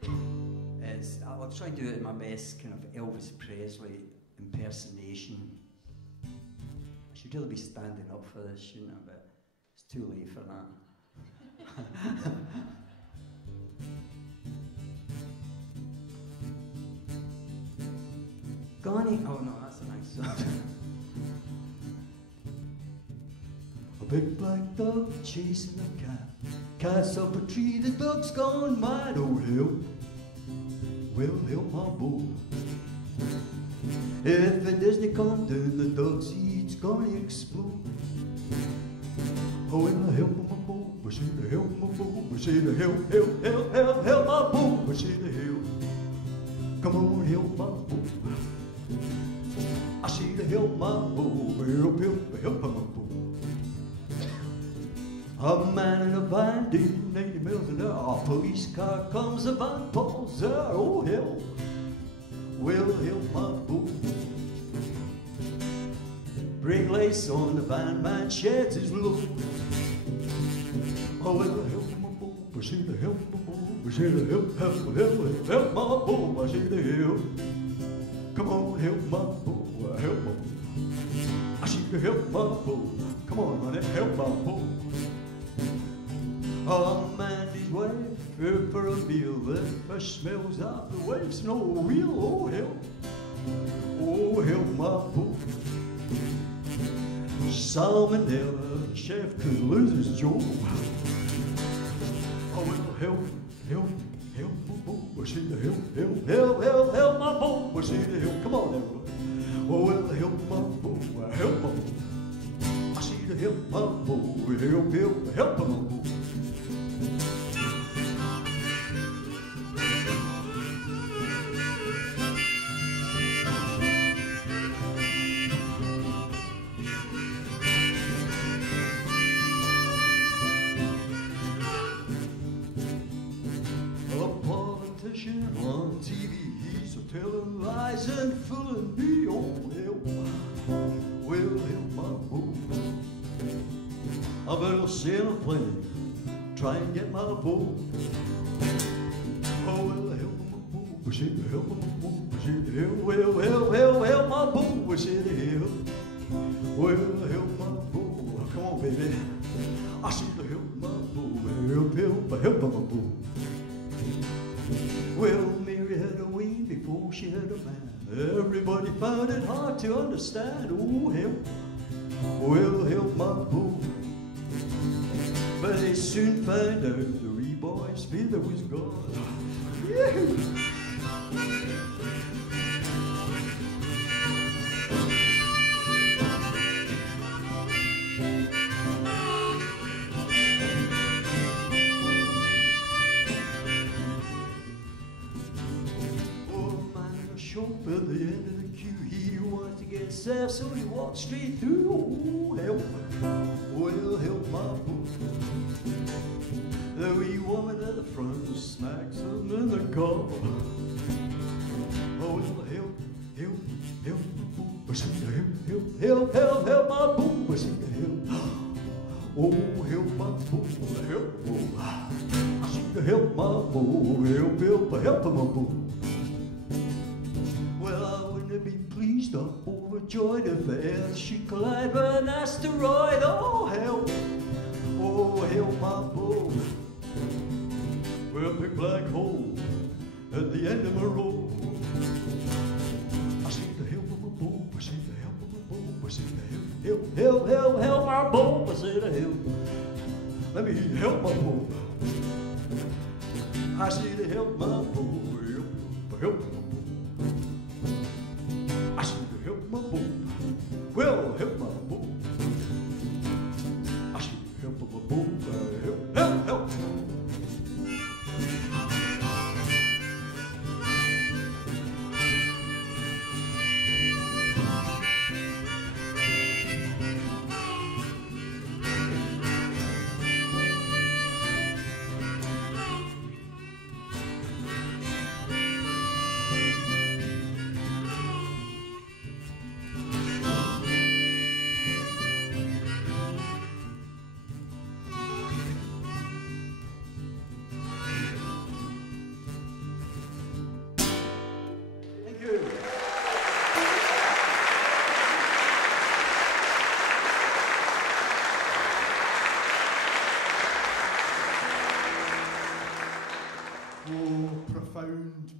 And I'll try and do it in my best kind of Elvis Presley impersonation. I should really be standing up for this, shouldn't I? But it's too late for that. Gone. Oh no, that's a nice song. A big black dog chasing a cat. Cat's up a tree, the dog's gone mad. Oh hell, well help my boy. If it doesn't come down, the dog's heat's gonna explode. Oh, well, help my boy, we should help my boy, we should help my boy, we should help. Come on, help my boy. I should help my boy, help my boy. A man in a van doing 90 miles an hour. A police car comes, a van pulls out. Oh hell, well help my boy. Brake lights on the van, man sheds his load. Oh well help my boy, I should help my boy, I should help my boy, I should help. Come on, help my boy, help my boy. I should help my boy. Come on, honey, help my boy. A man and his wife out for a meal. The fish smells out, the wife's no real. Oh help my boy. Salmonella, the chef could lose his job. Oh well, help my boy. I should help my boy. I should help. Come on, everybody. Oh well, help my boy. Help my boy. I should help my boy. Help my boy. On TV, he's telling lies and fooling me. Oh hell, well help my boy. I better sail a plane, try and get my boy. Oh well help my boy, should help my boy, should help. Well help my boy, should help. Well help my boy, come on baby. I should help my boy, help my boy. Well, Mary had a way she had a man. Everybody found it hard to understand. Oh, help, well, help my boo. But they soon found out the wee boy's feather was gone. At the end of the queue, he wants to get served, so he walks straight through. Oh, help, well, help my boo. The wee woman at the front smacks him in the car. Oh, well, help, help, help my boo. I say help, help my boo. I say help. Oh, help my boo, help, oh. I say help my boo, help my boo. Be pleased or overjoyed if the earth should collide with an asteroid. Oh help my boo. We're a big black hole at the end of my road. I see the help of my boo. I see the help of my boo. I see the help my boo. I see the help. Let me help my boo. I see the help my boo. Help my boo. Help my boo. Well, help my boo. I should help my boo. Help.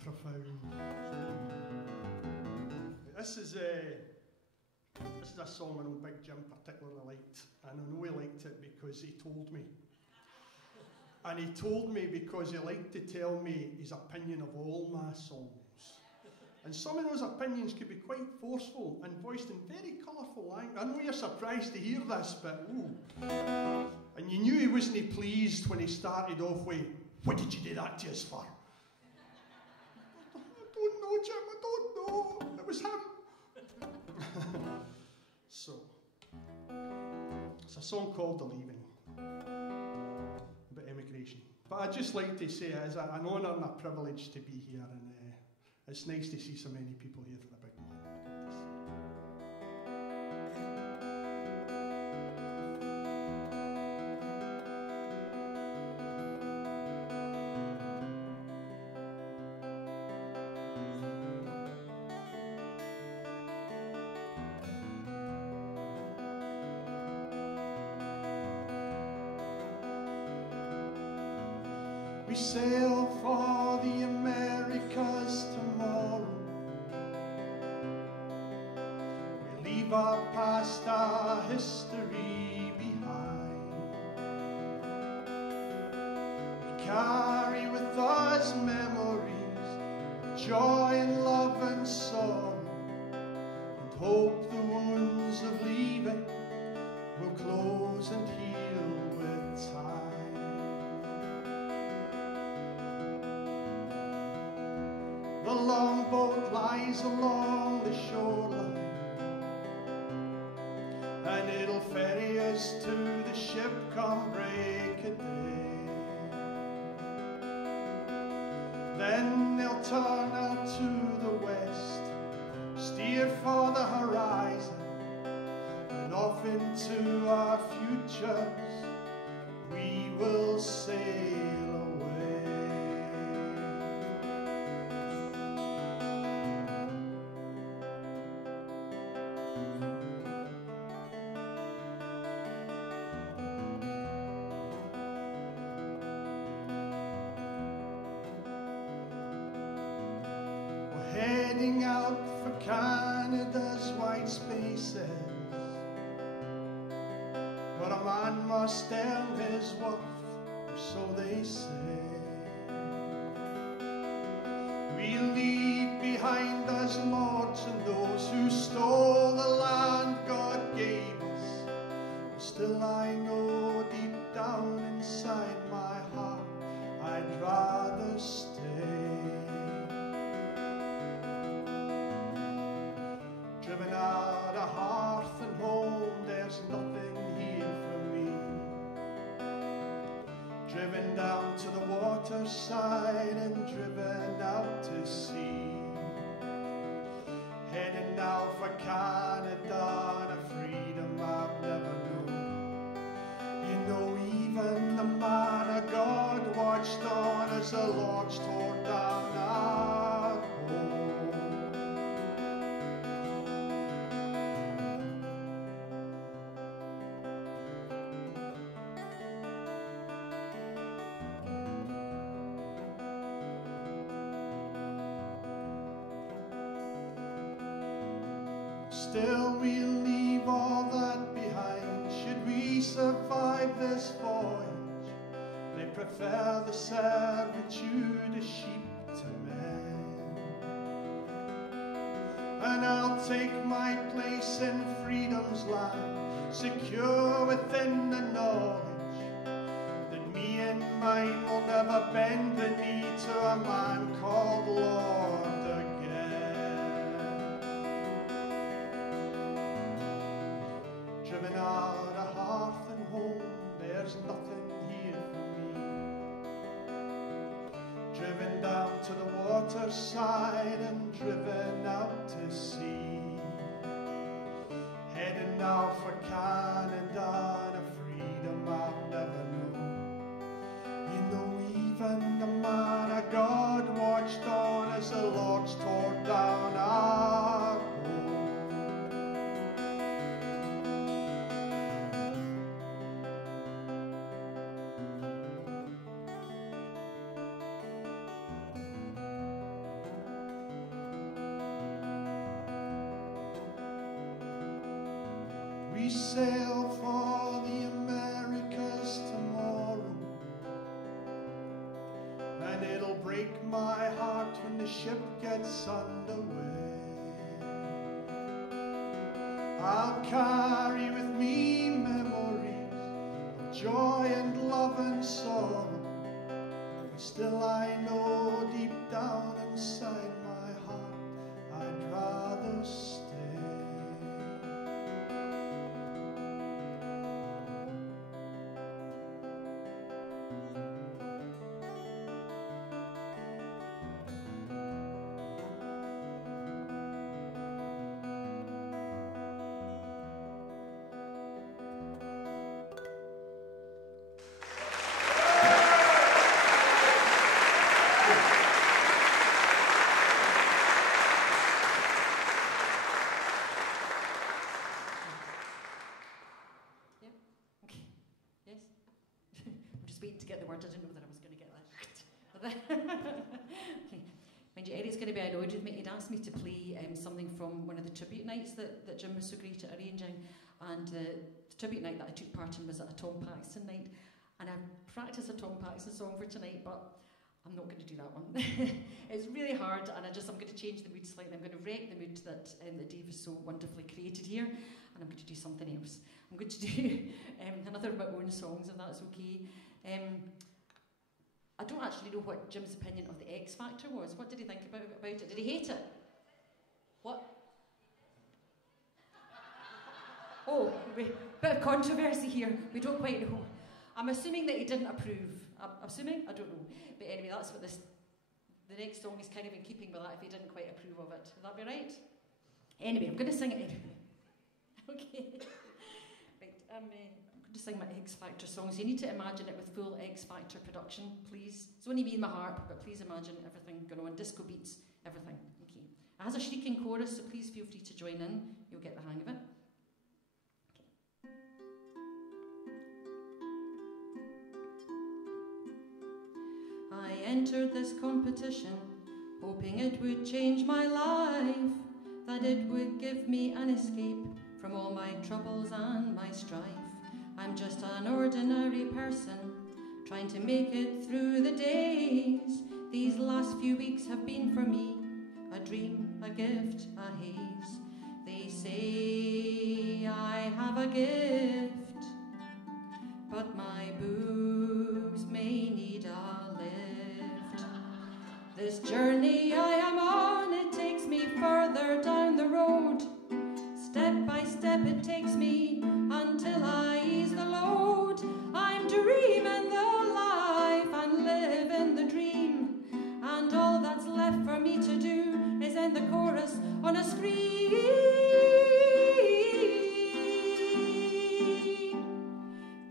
Profound. This is a song I know Big Jim particularly liked, and I know he liked it because he told me. And he told me because he liked to tell me his opinion of all my songs. And some of those opinions could be quite forceful and voiced in very colourful language. I know you're surprised to hear this, but ooh. And you knew he wasn't pleased when he started off with, "What did you do that to us for?" I don't know, Jim, I don't know. It was him. So, it's a song called The Leaving, about emigration. But I'd just like to say it is an honour and a privilege to be here, and it's nice to see so many people here for the big man. We sail for the Americas tomorrow. We leave our past, our history behind. We carry with us memories of joy and love and sorrow, and hope the wounds of leaving will close and heal with time. The longboat lies along the shoreline, and it'll ferry us to the ship come break of day. Then they'll turn out to the west, steer for the horizon, and off into our futures we will sail away. We're heading out for Canada's white spaces, where a man must earn his worth, or so they say. We'll leave behind us lords and those who stole the land God gave us, but still I know deep down inside my heart I'd rather stay. Driven out of hearth and home, there's nothing here for me. Driven down to the waterside and driven out to sea. Heading now for Canada and a freedom I've never known. You know, even the man of God watched on as the Lord's tore down our home. Still we'll leave all that behind, should we survive this voyage. They prefer the servitude of sheep to men. And I'll take my place in freedom's land, secure within the knowledge that me and mine will never bend the knee to a man called Lord again. Driven out of hearth and home, there's nothing here for me. Driven down to the waterside and driven out to sea. Heading now for Canada and a freedom I've never known. You know, even the man of God watched on as the Lord's tore down our home. We sail for the Americas tomorrow, and it'll break my heart when the ship gets underway. I'll carry with me memories of joy and love and sorrow, but still I know deep down inside my heart I'd rather stay. Mind you, Eric's going to be annoyed with me. He'd asked me to play something from one of the tribute nights that Jim was so great at arranging, and the tribute night that I took part in was at a Tom Paxton night, and I practiced a Tom Paxton song for tonight, but I'm not going to do that one. It's really hard, and I'm going to change the mood slightly. I'm going to wreck the mood that Dave has so wonderfully created here, and I'm going to do something else. I'm going to do another of my own songs, if that's okay. I don't actually know what Jim's opinion of the X Factor was. What did he think about it? Did he hate it? What? Oh, bit of controversy here. We don't quite know. I'm assuming that he didn't approve. I'm assuming? I don't know. But anyway, that's what the next song is kind of in keeping with that, if he didn't quite approve of it. Would that be right? Anyway, I'm going to sing it anyway. Okay. Right, I'm going to sing my X Factor song. So you need to imagine it with full X Factor production, please. It's only me and my harp, but please imagine everything going on. Disco beats, everything. Okay. It has a shrieking chorus, so please feel free to join in. You'll get the hang of it. I entered this competition hoping hoping it would change my life, that it would give me an escape from all my troubles and my strife. I'm just an ordinary person, trying to make it through the days. These last few weeks have been for me a dream, a gift, a haze. They say I have a gift, but my boobs may need a lift. This journey I am on, it takes me further down the road. Step by step it takes me until I ease the load. I'm dreaming the life and living the dream, and all that's left for me to do is end the chorus on a scream.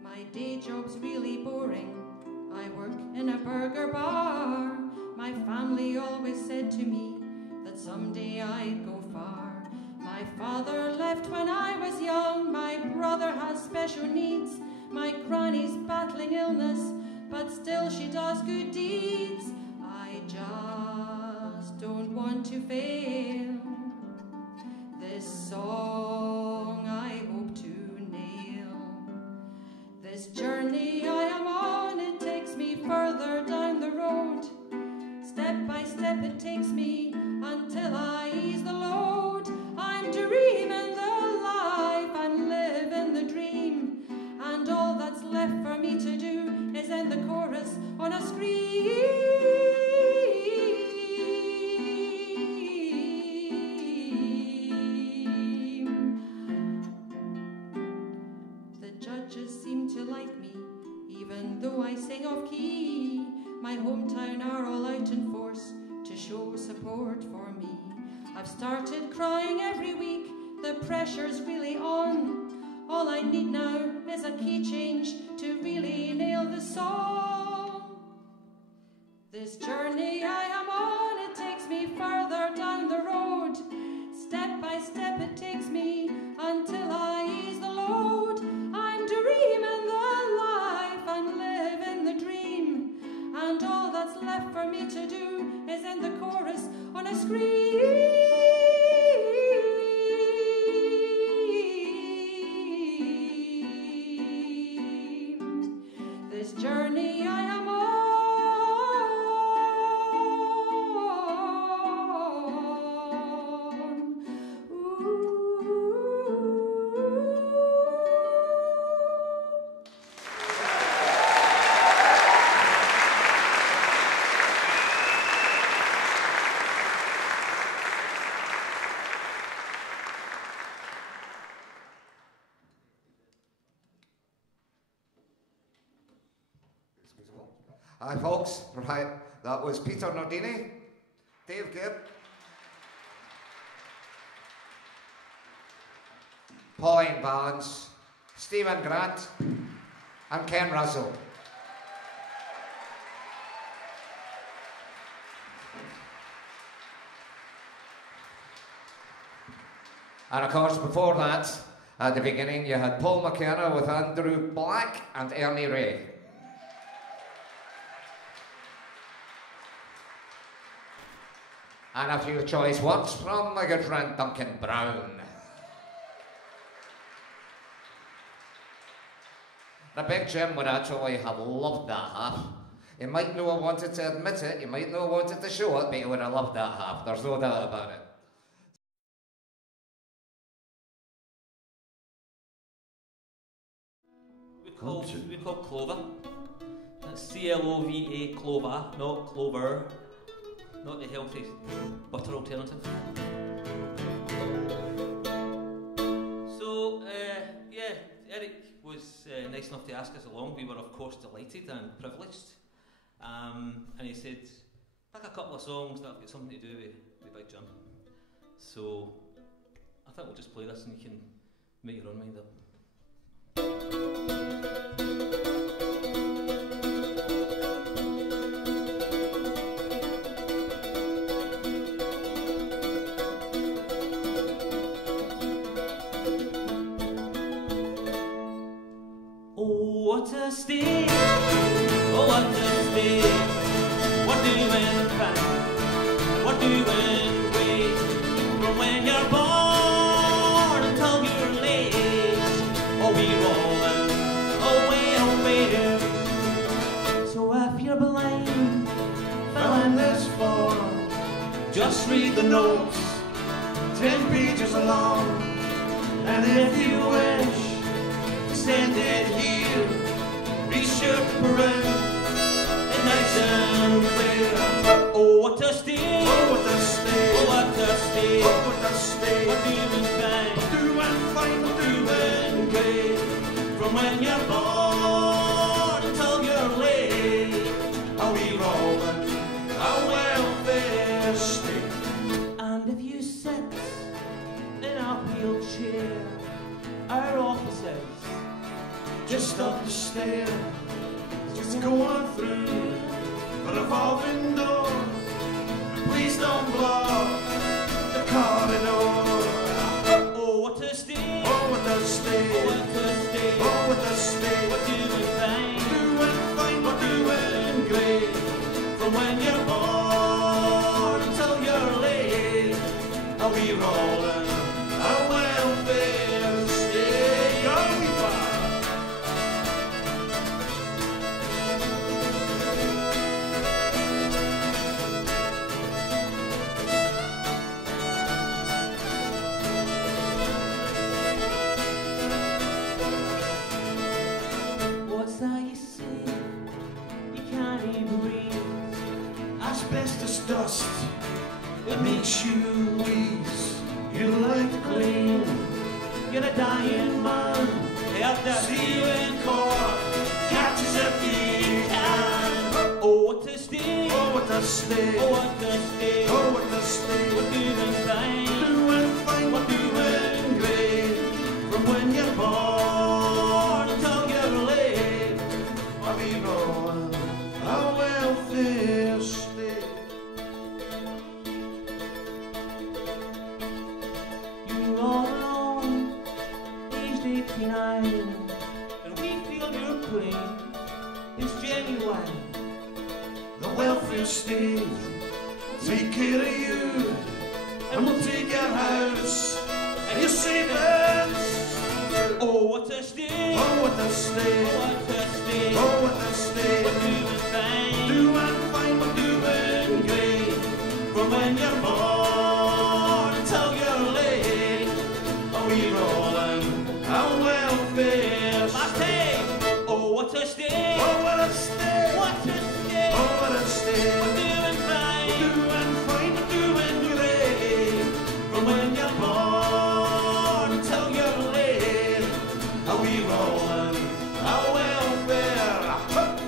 My day job's really boring. I work in a burger bar. My family always said to me that someday I'd go far. My father left when I was young. My brother has special needs. My granny's battling illness, but still she does good deeds. I just don't want to fail. This song I hope to nail. This journey I am on, it takes me further down the road. Step by step it takes me until I ease the load. I'm dreaming the life and living the dream, and all that's left for me to do is end the chorus on a scream. The judges seem to like me, even though I sing off key. My hometown are all out in force to show support for me. I've started crying every week, the pressure's really on. All I need now is a key change to really nail the song. This journey I am on, it takes me further down the road. Step by step it takes me until I ease the load. I'm dreaming the life and living the dream, and all that's left for me to do is end the chorus on a scream. This journey I am on. Hi folks, right, that was Peter Nardini, Dave Gibb, Pauline Barnes, Stephen Grant and Ken Russell. And of course before that, at the beginning you had Paul McKenna with Andrew Black and Ernie Ray. And a few choice words from my good friend Duncan Brown. The big Jim would actually have loved that half. He might not have wanted to admit it, he might not have wanted to show it, but he would have loved that half. There's no doubt about it. We call clover. That's C-L-O-V-A, clover, not clover. Not the healthy butter alternative. So, yeah, Eric was nice enough to ask us along. We were, of course, delighted and privileged. And he said, pick a couple of songs that have got something to do with Big Jim. So, I think we'll just play this and you can make your own mind up. What a state, oh what a state, what do men find, what do doing great. From when you're born until you're late, oh, we're rolling away on waves. So if you're blind, fill in this form. Just read the notes, 10 pages long. And if you wish, send it here. Be sure to print it nice and clear. Oh, what a state! Oh, what a state! Oh, what a state! Oh, what a state! We're doing fine. We're doing fine. We're doing great. From when you're born until you're late, are we rolling a welfare state? And if you sit in a wheelchair, our office is just up the stair, just going through a revolving door. Please don't block the corridor. Oh, what a state! Oh, what a state! Oh, what a state! Oh, what a state! We're doing fine. Doing fine. We're doing great. From when you're born until you're late, are we rolling a welfare state? Are we fine? What's that you say? You can't even breathe. Asbestos dust, it makes you wheeze. You like to clean, you're a dying man. Help to see you in court, catch us if you can. Oh, what a state! Oh, what a state! Oh, what a state! Oh, what a state! We're doing fine. Doing fine. We're doing great. From when you're born until you're late, are we rolling a welfare state? You're all alone, aged 89, and we feel your pain is genuine. The welfare state will take care of you, and we'll take your house and your savings. Oh, what a state! Oh, what a state! Oh, what a state! Oh, what a state! We're doing fine. Doing fine. We're doing great. From when you're born until you're late, are we rolling a welfare state? Oh, what a state! Oh, what a state! What a state! Oh, what a state! We're doing fine. We're doing fine. We're doing great. From when you're born until you're late, are we rolling a welfare?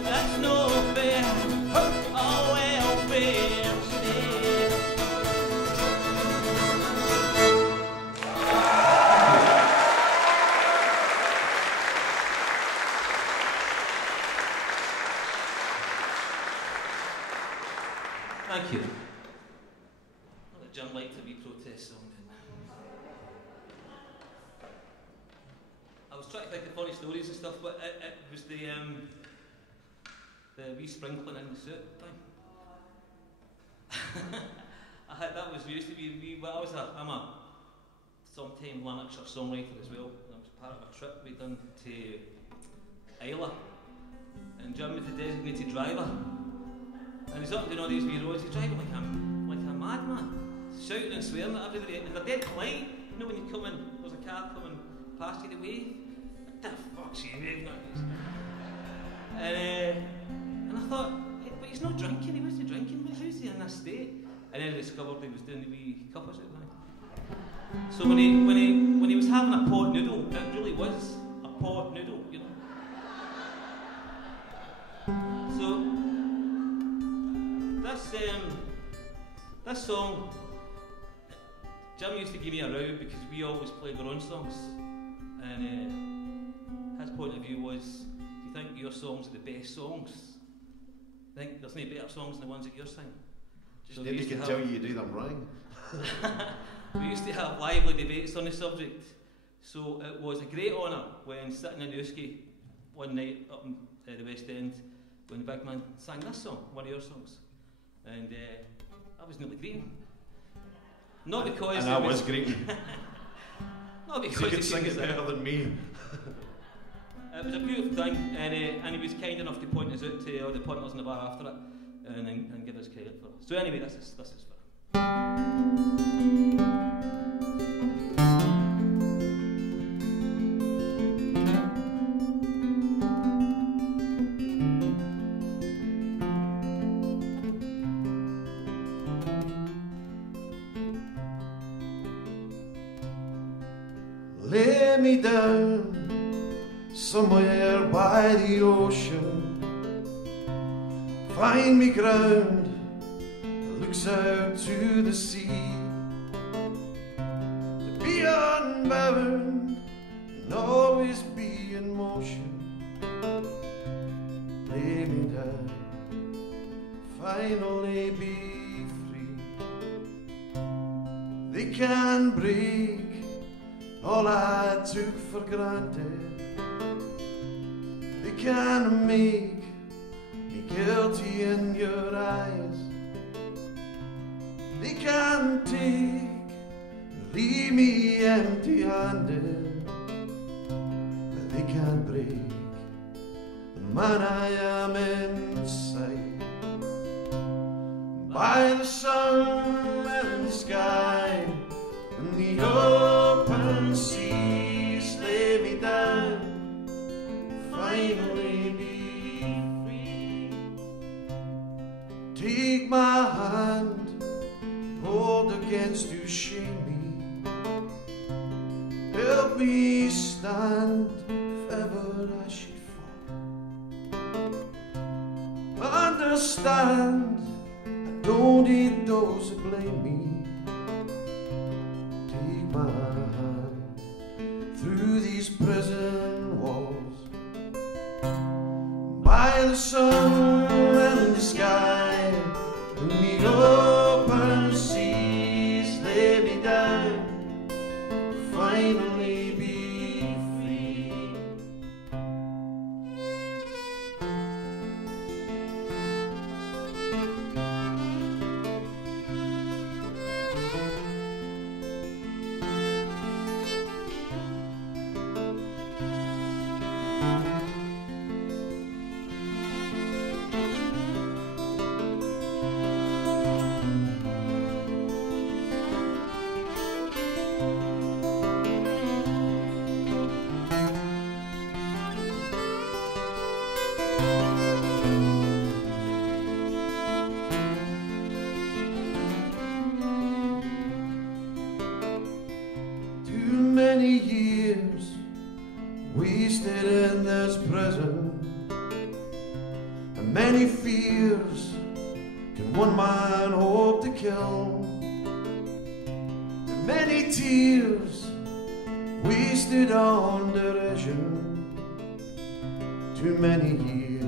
That's no fair. A welfare state. Thank you. Not that Jim liked to be protest song, didn't I was trying to think of funny stories and stuff, but it was the wee sprinkling in the soup thing. That was used to be. Well, I'm a sometime Lanarkshire songwriter as well. That was part of a trip we done to Isla, and Jim was the designated driver. And he's up doing all these wee roads. He's driving like a madman, shouting and swearing at everybody. And they're dead polite. You know when you come in, there's a car coming past you to wave. What the fuck's he waving at us? And I thought, hey, but he's not drinking. He wasn't drinking. How's he in this state? And then I discovered he was doing the wee cuppers out there. So when he was having a pot noodle, it really was a pot noodle, you know. So this song, Jim used to give me a row because we always played our own songs, and his point of view was, do you think your songs are the best songs? I think there's no better songs than the ones that you're singing. Just so can tell you do them wrong. We used to have lively debates on the subject, so it was a great honour when sitting in Uski one night up in the West End when the big man sang this song, one of your songs, and I was nearly green. Not because and I was greeting. Not because he could sing it better than me. It was a beautiful thing, and he was kind enough to point us out to all the punters in the bar after it, and give us credit for it. So anyway, this is for him. Lay me down somewhere by the ocean, find me ground that looks out to the sea, to be unbound and always be in motion. Lay me down, finally be free. They can break all I took for granted. They can make me guilty in your eyes. They can take and leave me empty-handed, but they can't break the man I am inside. By the sun and the sky and the open seas, lay me down, finally be free. Take my hand, hold against you, shame me. Help me stand if ever I should fall. Understand, I don't need those who blame me. My hand through these prison walls, by the sun and the sky and the open seas, lay me down, finally be free. Many years wasted in this prison, and many fears can one man hope to kill. And many tears wasted on derision, too many years,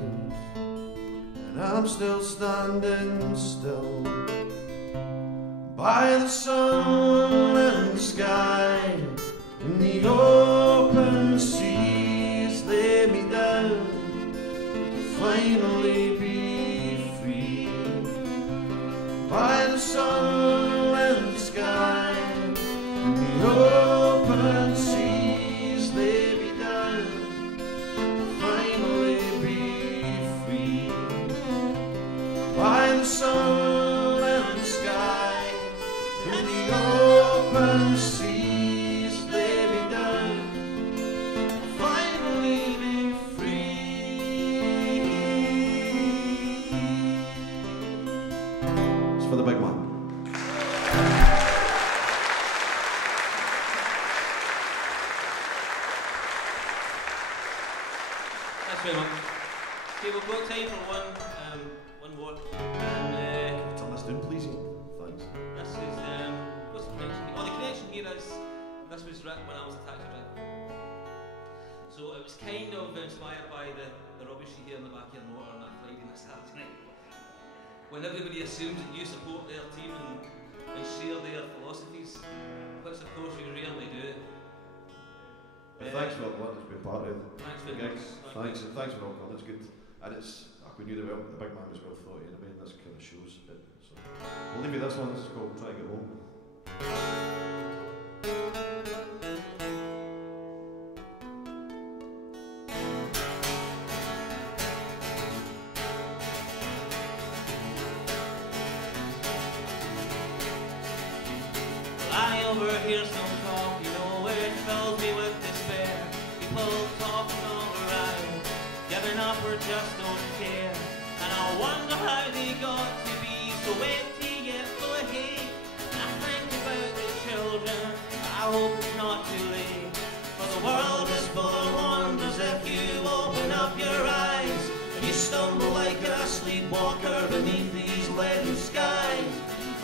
and I'm still standing still. By the sun and the sky and the open seas, lay me down, finally be free. By the sun and the sky and the open seas, lay me down, finally be free. By the sun and the sky and the open seas, lay me down, finally be free. It's for the big man. Thanks very much. Okay, we've got time for one more. Turn this down, please. Thanks. This is, what's the connection here? Oh, the connection here is, this was written when I was a taxi driver. So it was kind of inspired by the rubbish you hear in the back of your motor on a Friday and a Saturday night. When everybody assumes that you support their team and share their philosophies, which of course you rarely do. Thanks for letting us be part of it. Thanks very much. Thanks, and thanks for all coming. It's good. And it's, we knew the big man was well thought in. I mean, this kind of shows it. So we'll leave you this one. This is called Try to Get Home. I overhear some talk, you know, it fills me with despair. People talking all around, giving up or just don't care. And I wonder how they got to be so empty yet full of hate. And I think about the children, I hope it's not too late. For the world is full of wonders if you open up your eyes. And you stumble like a sleepwalker beneath these leaden skies.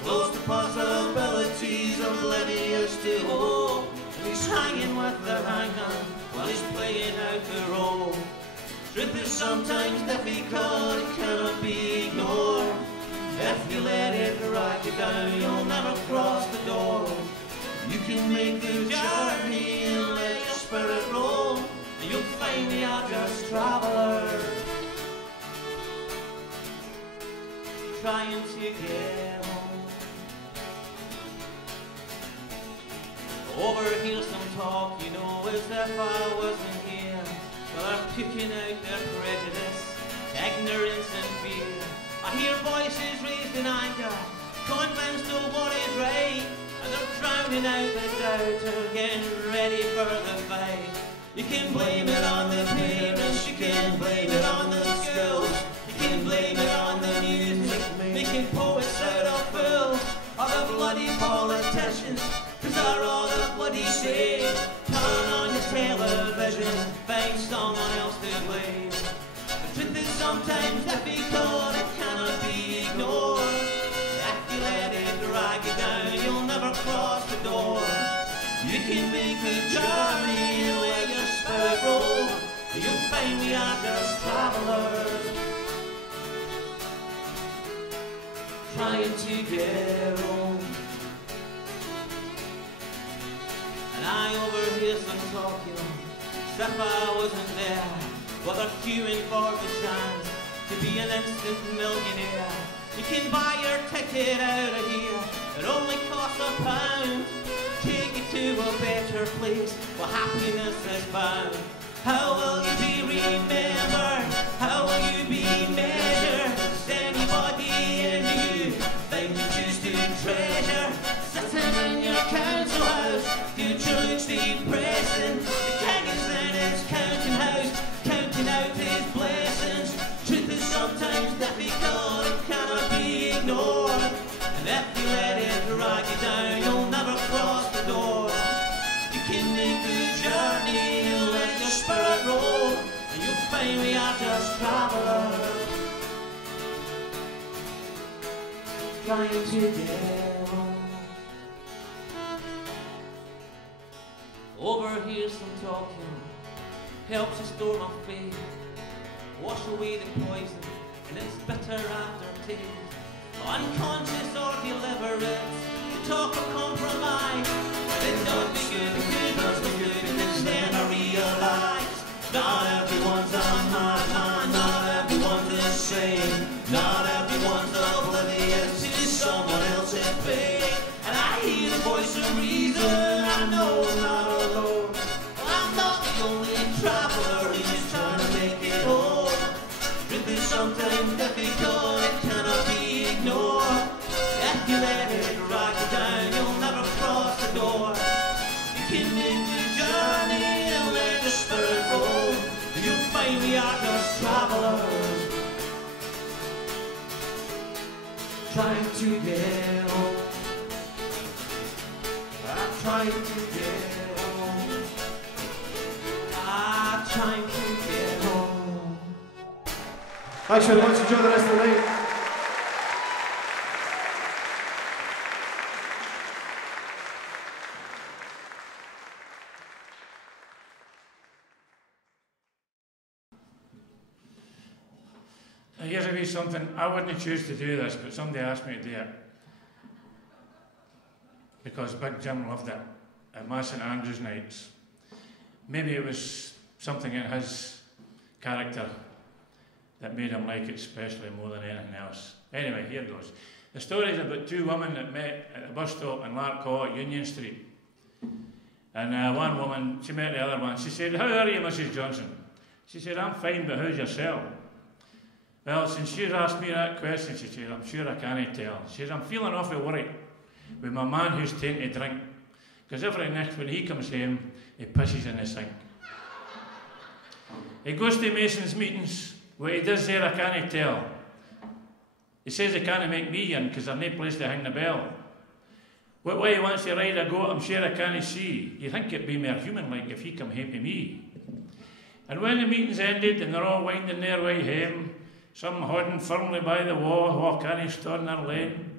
Close to possibilities, oblivious to hope. And he's hanging with the hangman while he's playing out the role. Truth is sometimes difficult, it cannot be ignored. If you let it drag you down, you'll never cross the door. You can make the journey and let your spirit roll, and you'll find me a just traveller, trying to get home. Overhear some talk, you know, as if I wasn't here. Well, they're picking out their prejudice, ignorance and fear. I hear voices raised in anger, convinced of what is right, and they're drowning out the doubter, getting ready for the fight. You can blame it on the parents, you can blame it on the schools, you can blame it on the music, making poets out of fools, or the bloody politicians, 'cause they're all the bloody same. Turn on your television, find someone else to blame. The truth is sometimes difficult, it cannot be ignored. If you let it drag you down, you'll never cross the door. You can make the journey and let your spirit roll. You'll find we are just travelers, trying to get home. And I overhear some talking, as if I wasn't there. Well, they're queuing for the chance to be an instant millionaire. You can buy your ticket out of here, it only costs £1. Take you to a better place where happiness is found. How will you be remembered? How will you be measured? Is anybody in you that you choose to treasure? Sitting in your council house, you choose the president. The king is in his counting house, counting out his blessings. Truth is sometimes difficult, it cannot be ignored. And if you let it drag you down, you'll never cross the door. You can make the journey and let your spirit roll, and you'll find we are just travelers, trying to get home. Overhear some talking, helps to store my faith, wash away the poison and its bitter aftertaste. Unconscious or deliberate, the talk of compromise, but it does me good because it does me good because then I realise not everyone's on my mind, not everyone's the same, not everyone's oblivious to someone else's pain. And I hear the voice of reason, I know I'm not alone. I'm not the only traveller who's trying to make it home. Truth is sometimes difficult, it cannot be ignored. If you let it drag you down, you'll never cross the door. You can make the journey and let the spirit roll. You'll find we are just travellers, trying to get home. I'm trying to get home. I'm trying to get home. Thanks very much. Enjoy the rest of the night. Now here's a wee something. I wouldn't choose to do this, but somebody asked me to do it. Because Big Jim loved it at my St Andrews nights. Maybe it was something in his character that made him like it especially more than anything else. Anyway, here goes. The story is about two women that met at a bus stop in Larkhall at Union Street. And one woman, she met the other one. She said, "How are you, Mrs. Johnson?" She said, "I'm fine, but how's yourself?" "Well, since you've asked me that question," she said, "I'm sure I can't tell." She said, "I'm feeling awful worried with my man who's taking to drink, because every night when he comes home, he pisses in the sink. He goes to Mason's meetings. What he does there, I can't tell. He says he can't make me in because there's no place to hang the bell. What way he wants to ride a goat, I'm sure I can't see. You think it'd be more human-like if he come home to me." And when the meeting's ended and they're all winding their way home, some holding firmly by the wall, while can't stand their lane,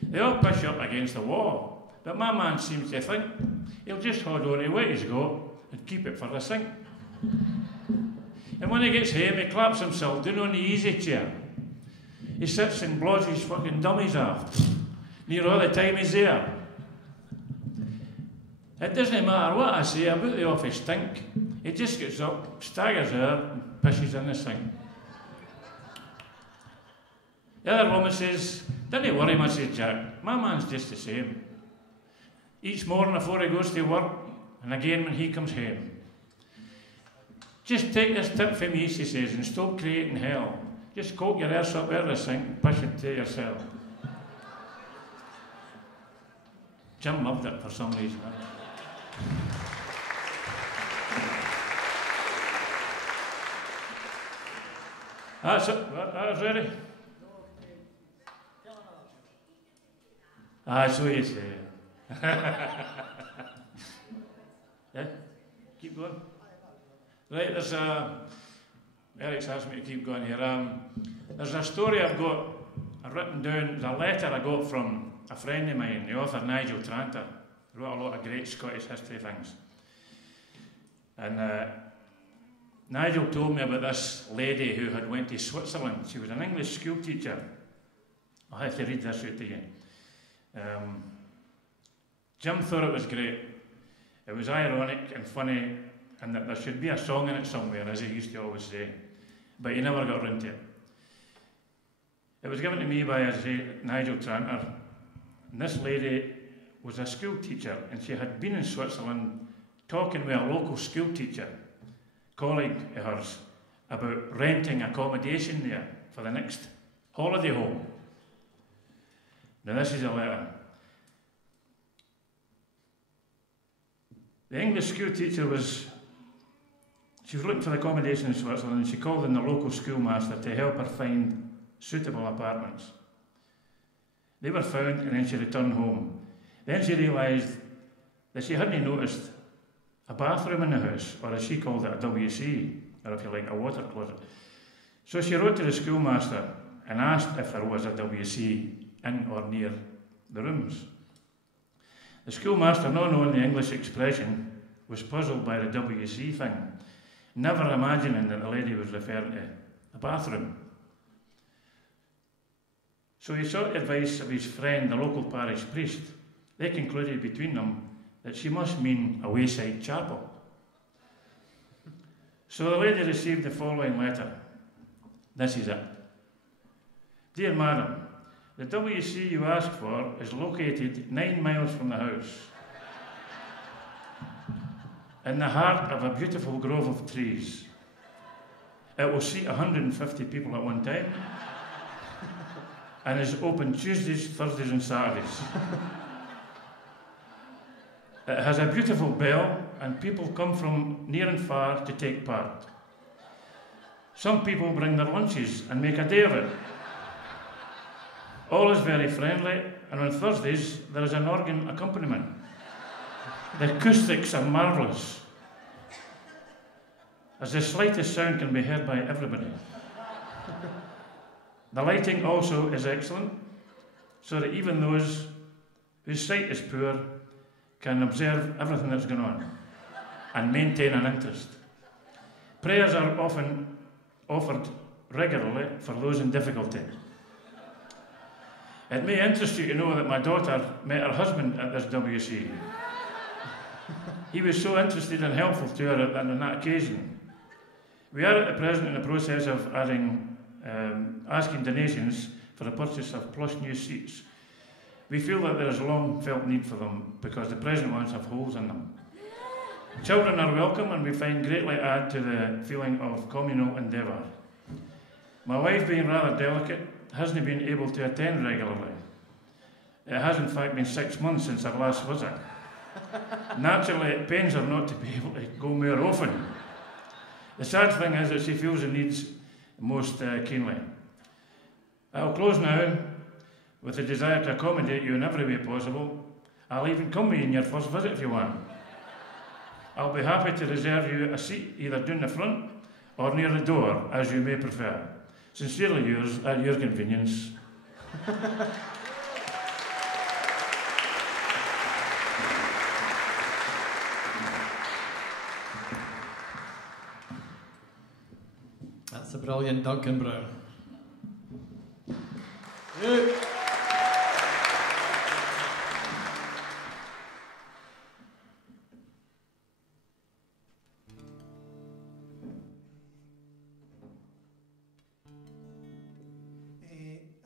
they all push up against the wall. But my man seems to think he'll just hold on to what he's got and keep it for the sink. And when he gets home, he claps himself down on the easy chair. He sits and blows his fucking dummies off near all the time he's there. It doesn't matter what I say about the office stink. He just gets up, staggers out, and pisses in the sink. The other woman says, "Don't worry, Mrs. Jack. My man's just the same. Each morning before he goes to work, and again when he comes home. Just take this tip from me," she says, "and stop creating hell. Just coat your arse up out of the sink and push it to yourself." Jim loved it for some reason. That's it. That's ready. So you say. Yeah? Keep going. Right, there's Eric's asked me to keep going here. There's a story I've written down, there's a letter I got from a friend of mine, the author Nigel Tranter. He wrote a lot of great Scottish history things. And Nigel told me about this lady who had went to Switzerland. She was an English school teacher. I'll have to read this out to you. Jim thought it was great. It was ironic and funny, and that there should be a song in it somewhere, as he used to always say. But he never got round to it. It was given to me by, as I say, Nigel Tranter. And this lady was a school teacher, and she had been in Switzerland talking with a local school teacher, colleague of hers, about renting accommodation there for the next holiday home. Now this is a letter. The English school teacher she was looking for accommodation in Switzerland, and she called in the local schoolmaster to help her find suitable apartments. They were found, and then she returned home. Then she realised that she hadn't noticed a bathroom in the house, or as she called it, a WC, or if you like, a water closet. So she wrote to the schoolmaster and asked if there was a WC in or near the rooms. The schoolmaster, not knowing the English expression, was puzzled by the WC thing, never imagining that the lady was referring to a bathroom. So he sought the advice of his friend, the local parish priest. They concluded between them that she must mean a wayside chapel. So the lady received the following letter. This is it. "Dear Madam, the WC you asked for is located 9 miles from the house, in the heart of a beautiful grove of trees. It will seat 150 people at one time, and is open Tuesdays, Thursdays and Saturdays. It has a beautiful bell, and people come from near and far to take part. Some people bring their lunches and make a day of it. All is very friendly, and on Thursdays there is an organ accompaniment. The acoustics are marvellous, as the slightest sound can be heard by everybody. The lighting also is excellent, so that even those whose sight is poor can observe everything that's going on and maintain an interest. Prayers are often offered regularly for those in difficulty. It may interest you to know that my daughter met her husband at this WC. He was so interested and helpful to her on that occasion. We are at the present in the process of asking donations for the purchase of plush new seats. We feel that there is a long felt need for them because the present ones have holes in them. Children are welcome and we find greatly add to the feeling of communal endeavour. My wife, being rather delicate, hasn't been able to attend regularly. It has in fact been 6 months since our last visit. Naturally, it pains her not to be able to go more often. The sad thing is that she feels the needs most keenly. I'll close now with the desire to accommodate you in every way possible. I'll even come with you in your first visit if you want. I'll be happy to reserve you a seat either down the front or near the door, as you may prefer. Sincerely yours, at your convenience. That's a brilliant Duncan Brown.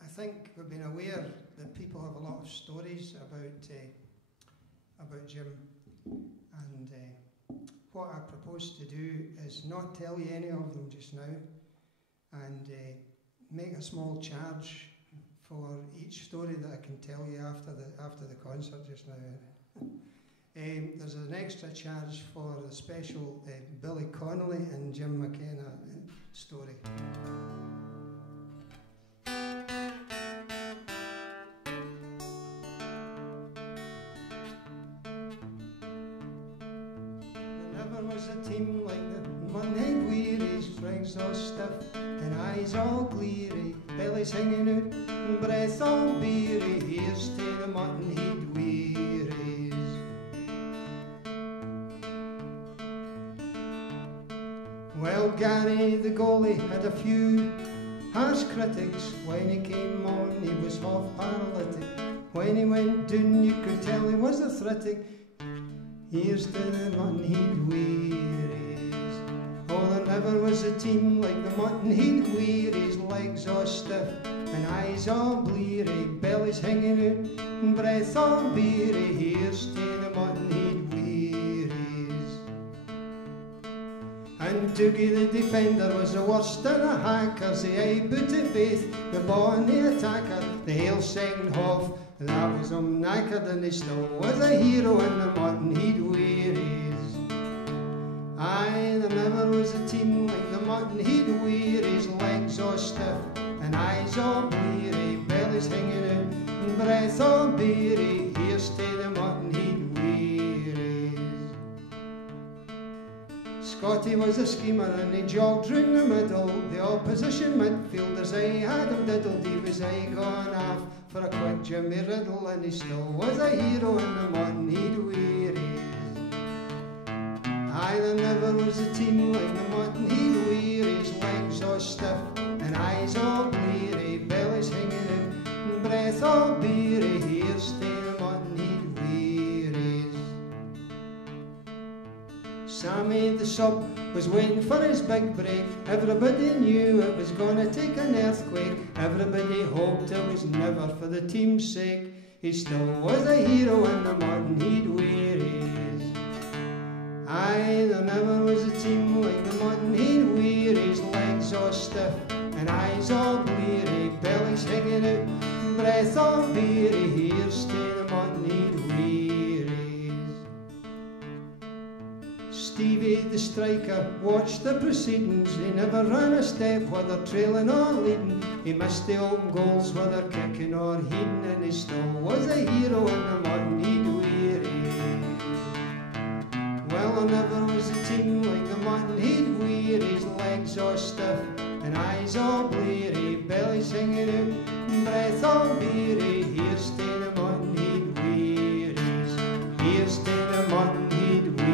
I think we've been aware that people have a lot of stories about Jim, and what I propose to do is not tell you any of them just now, and make a small charge for each story that I can tell you after the concert just now. There's an extra charge for the special Billy Connolly and Jim McKenna story. A team like the Monday wearies, legs all stiff and eyes all gleary, bellies hanging out and breath all beery. Here's to the mutton he'd wearies. Well, Gary the goalie had a few harsh critics. When he came on he was half paralytic. When he went down you could tell he was arthritic. Here's to the mutton he'd wearies. Oh, there never was a team like the mutton he'd wearies. Legs all stiff and eyes all bleary, bellies hanging out and breath all beery. Here's to the mutton he'd wearies. And Dougie the defender was the worst of the hackers. The eye-booted baith, the bonny attacker, the hale second half. That was him knackered and he still was a hero in the mutton he'd wearies. Aye, there never was a team like the mutton he'd wearies. Legs all stiff and eyes all bleary, bellies hanging out and breath all beery. Here's to the mutton he'd wearies. Scotty was a schemer and he jogged round the middle. The opposition midfielders, I had him diddled. He was gone off for a quick Jimmy Riddle, and he still was a hero in the mutton he'd wearies. Aye, there never was a team like the mutton he'd wearies. Legs all stiff and eyes all bleary, bellies hanging out and breath all beery. Here's to the mutton he'd wearies. Sammy the sub was waiting for his big break. Everybody knew it was gonna take an earthquake. Everybody hoped it was never for the team's sake. He still was a hero in the mutton he'd wearies. Aye, there never was a team like the mutton he'd wearies. Legs all stiff and eyes all bleary, bellies hanging out and breath all beery. Here's to the mutton he'd wearies. Stevie the striker watched the proceedings. He never ran a step whether trailing or leading. He missed the own goals whether kicking or heading, and he still was a hero in the mutton he'd wearies. Well, there never was a team like the mutton he'd wearies. Legs all stiff and eyes all bleary, bellies hanging out and breath all beery. Here's to the mutton he'd wearies. Here's to the mutton he'd wearies.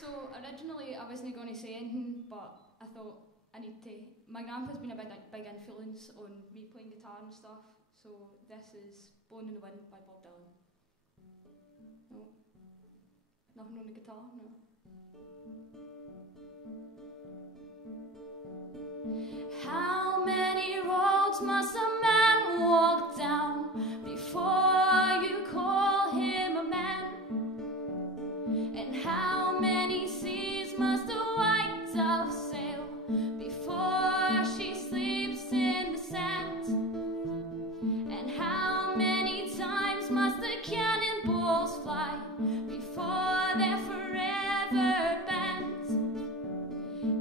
So originally I wasn't going to say anything, but I thought I need to. My grandpa's been a big influence on me playing guitar and stuff, so this is Blowing in the Wind by Bob Dylan. No. Nothing on the guitar, no. How many roads must a man walk down before you call him a man? And how many seas must a white dove sail before she sleeps in the sand? And how many times must the cannonballs fly before they're forever banned?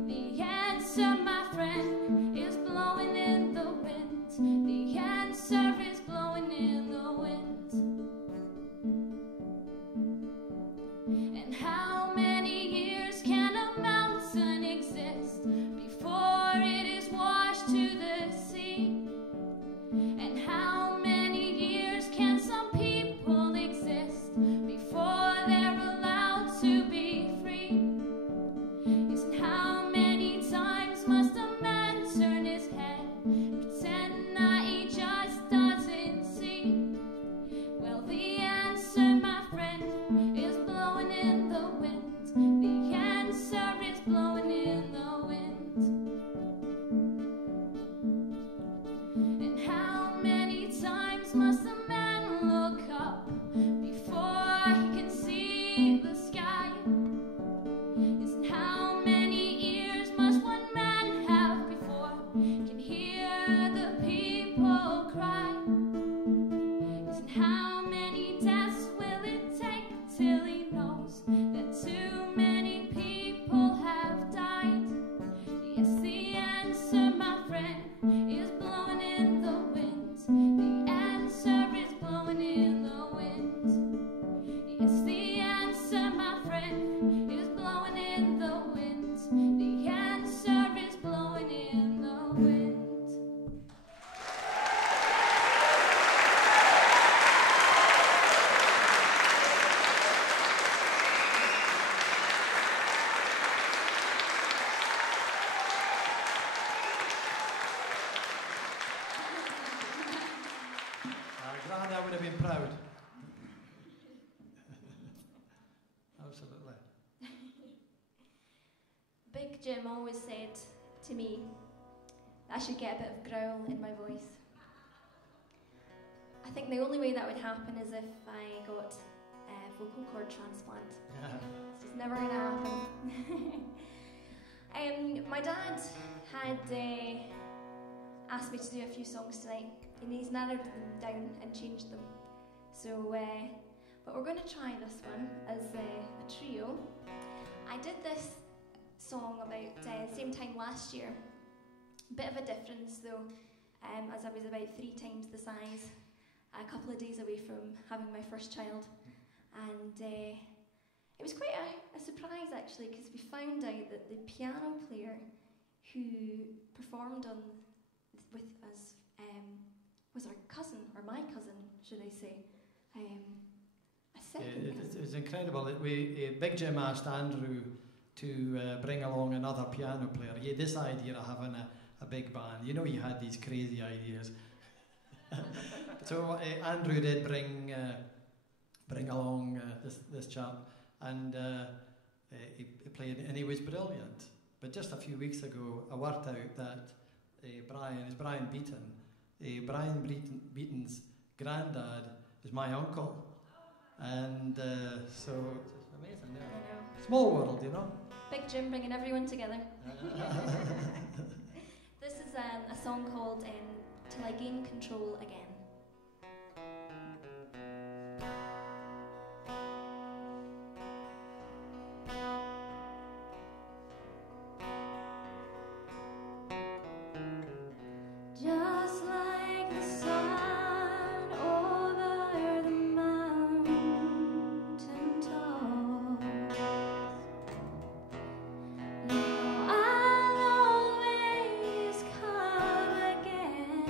The answer, my friend, is blowing in the wind. The answer is blowing in the wind. And how many years can a mountain exist before it is washed to the sea? And how many years can some people exist before they're allowed to be free? Yes, and how many times must a man turn his head, pretend that he just doesn't see? Well, the answer, my friend, is blowing in the wind. The answer is blowing in the wind. And how many times must a man look up before he can see the sky? Yes, and how many ears must one man have before he can hear the people cry? Yes, and how many deaths will it take till he knows that too many people have died? Yes, the answer, my friend, is blowing in the wind. The answer is blowing in the wind. Yes, the answer, my friend, is blowing in the wind. The answer is blowing in the wind. Granny, I would have been proud. Absolutely. Big Jim always said to me that I should get a bit of growl in my voice. I think the only way that would happen is if I got a vocal cord transplant. It's just never going to happen. My dad had asked me to do a few songs tonight, and he's narrowed them down and changed them. So, but we're going to try this one as a trio. I did this song about the same time last year. Bit of a difference though, as I was about 3 times the size, a couple of days away from having my first child. And it was quite a surprise actually, because we found out that the piano player who performed with us was our cousin, or my cousin, should I say. A second cousin. It's incredible that Big Jim asked Andrew to bring along another piano player. He had this idea of having a big band. You know, he had these crazy ideas. So Andrew did bring along this chap, and he played, and he was brilliant. But just a few weeks ago, I worked out that Brian Beaton. Brian Beaton's granddad is my uncle, and so it's amazing. Yeah. I know. Small world, you know. Big Jim bringing everyone together. This is a song called "Till I Gain Control Again." Just like the sun over the mountain tops, you know I'll always come again.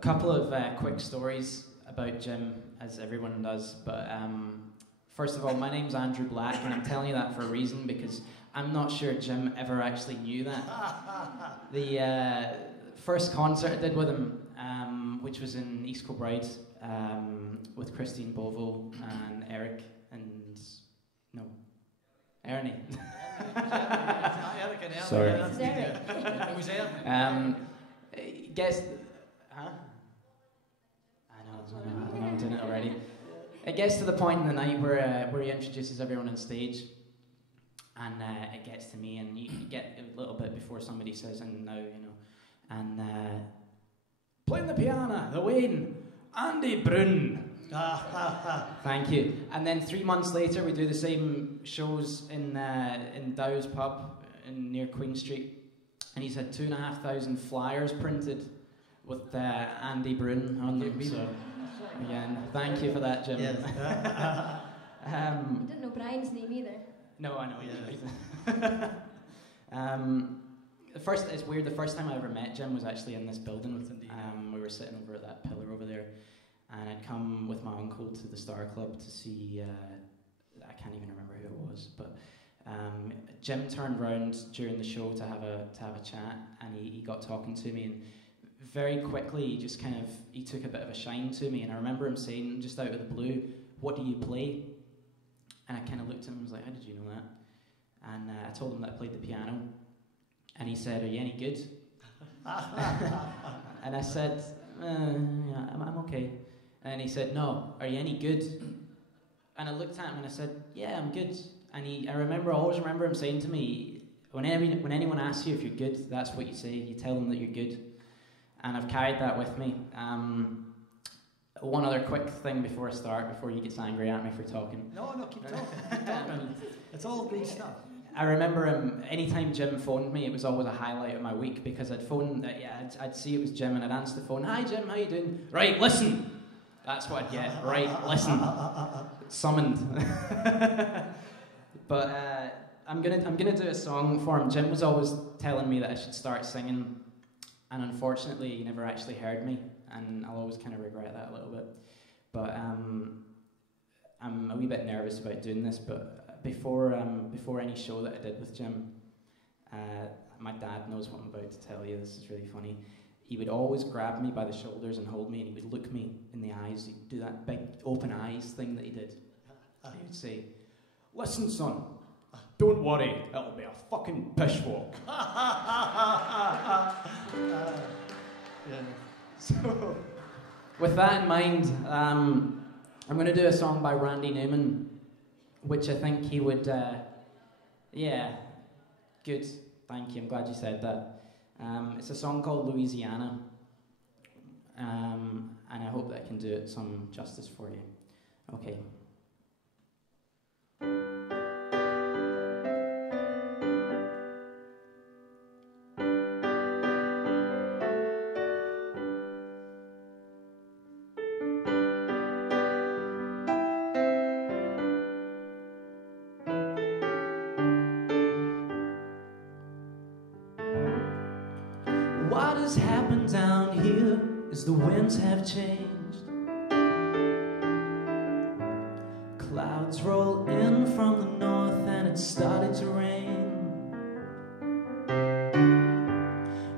couple of quick stories about Jim, as everyone does. But first of all, my name's Andrew Black, and I'm telling you that for a reason, because I'm not sure Jim ever actually knew that. The first concert I did with him, which was in East Kilbride, with Christine Bovo and Eric and... no, Ernie. Sorry. It was Eric. Guess... Huh? I know, I'm doing it already. It gets to the point in the night where he introduces everyone on stage, and it gets to me, and you get a little bit before somebody says, and now, you know, and playing the piano, the Wayne, Andy Brun. Thank you. And then 3 months later, we do the same shows in Dow's pub near Queen Street, and he's had 2,500 flyers printed with Andy Brun on them. So again, thank you for that, Jim. Yes. I didn't know Brian's name either. No, I know. It's weird. The first time I ever met Jim was actually in this building. We were sitting over at that pillar over there, and I'd come with my uncle to the Star Club to see. I can't even remember who it was, but Jim turned round during the show to have a chat, and he got talking to me, and very quickly he took a bit of a shine to me, and I remember him saying just out of the blue, "What do you play?" And I kind of looked at him and was like, "How did you know that?" And I told him that I played the piano, and he said, "Are you any good?" And I said, "Yeah, I'm okay." And he said, "No, are you any good?" And I looked at him and I said, "Yeah, I'm good." And I always remember him saying to me, when anyone asks you if you're good, that's what you say. You tell them that you're good. And I've carried that with me. One other quick thing before I start, before he gets angry at me for talking. No, keep talking. Keep talking. It's all good stuff. I remember anytime Jim phoned me, it was always a highlight of my week, because I'd phone, I'd see it was Jim, and I'd answer the phone. "Hi Jim, how you doing?" "Right, listen." That's what I'd get. "Right, listen." Summoned. But I'm gonna do a song for him. Jim was always telling me that I should start singing, and unfortunately he never actually heard me, and I'll always kind of regret that a little bit. But I'm a wee bit nervous about doing this, but before any show that I did with Jim, my dad knows what I'm about to tell you. This is really funny. He would always grab me by the shoulders and hold me, and he would look me in the eyes. He'd do that big open eyes thing that he did. He would say, "Listen, son, don't worry, it'll be a fucking pishwalk." So, with that in mind, I'm going to do a song by Randy Newman, which I think he would, good, thank you, I'm glad you said that. It's a song called Louisiana, and I hope that I can do it some justice for you. Okay. What has happened down here is the winds have changed. Clouds roll in from the north and it started to rain.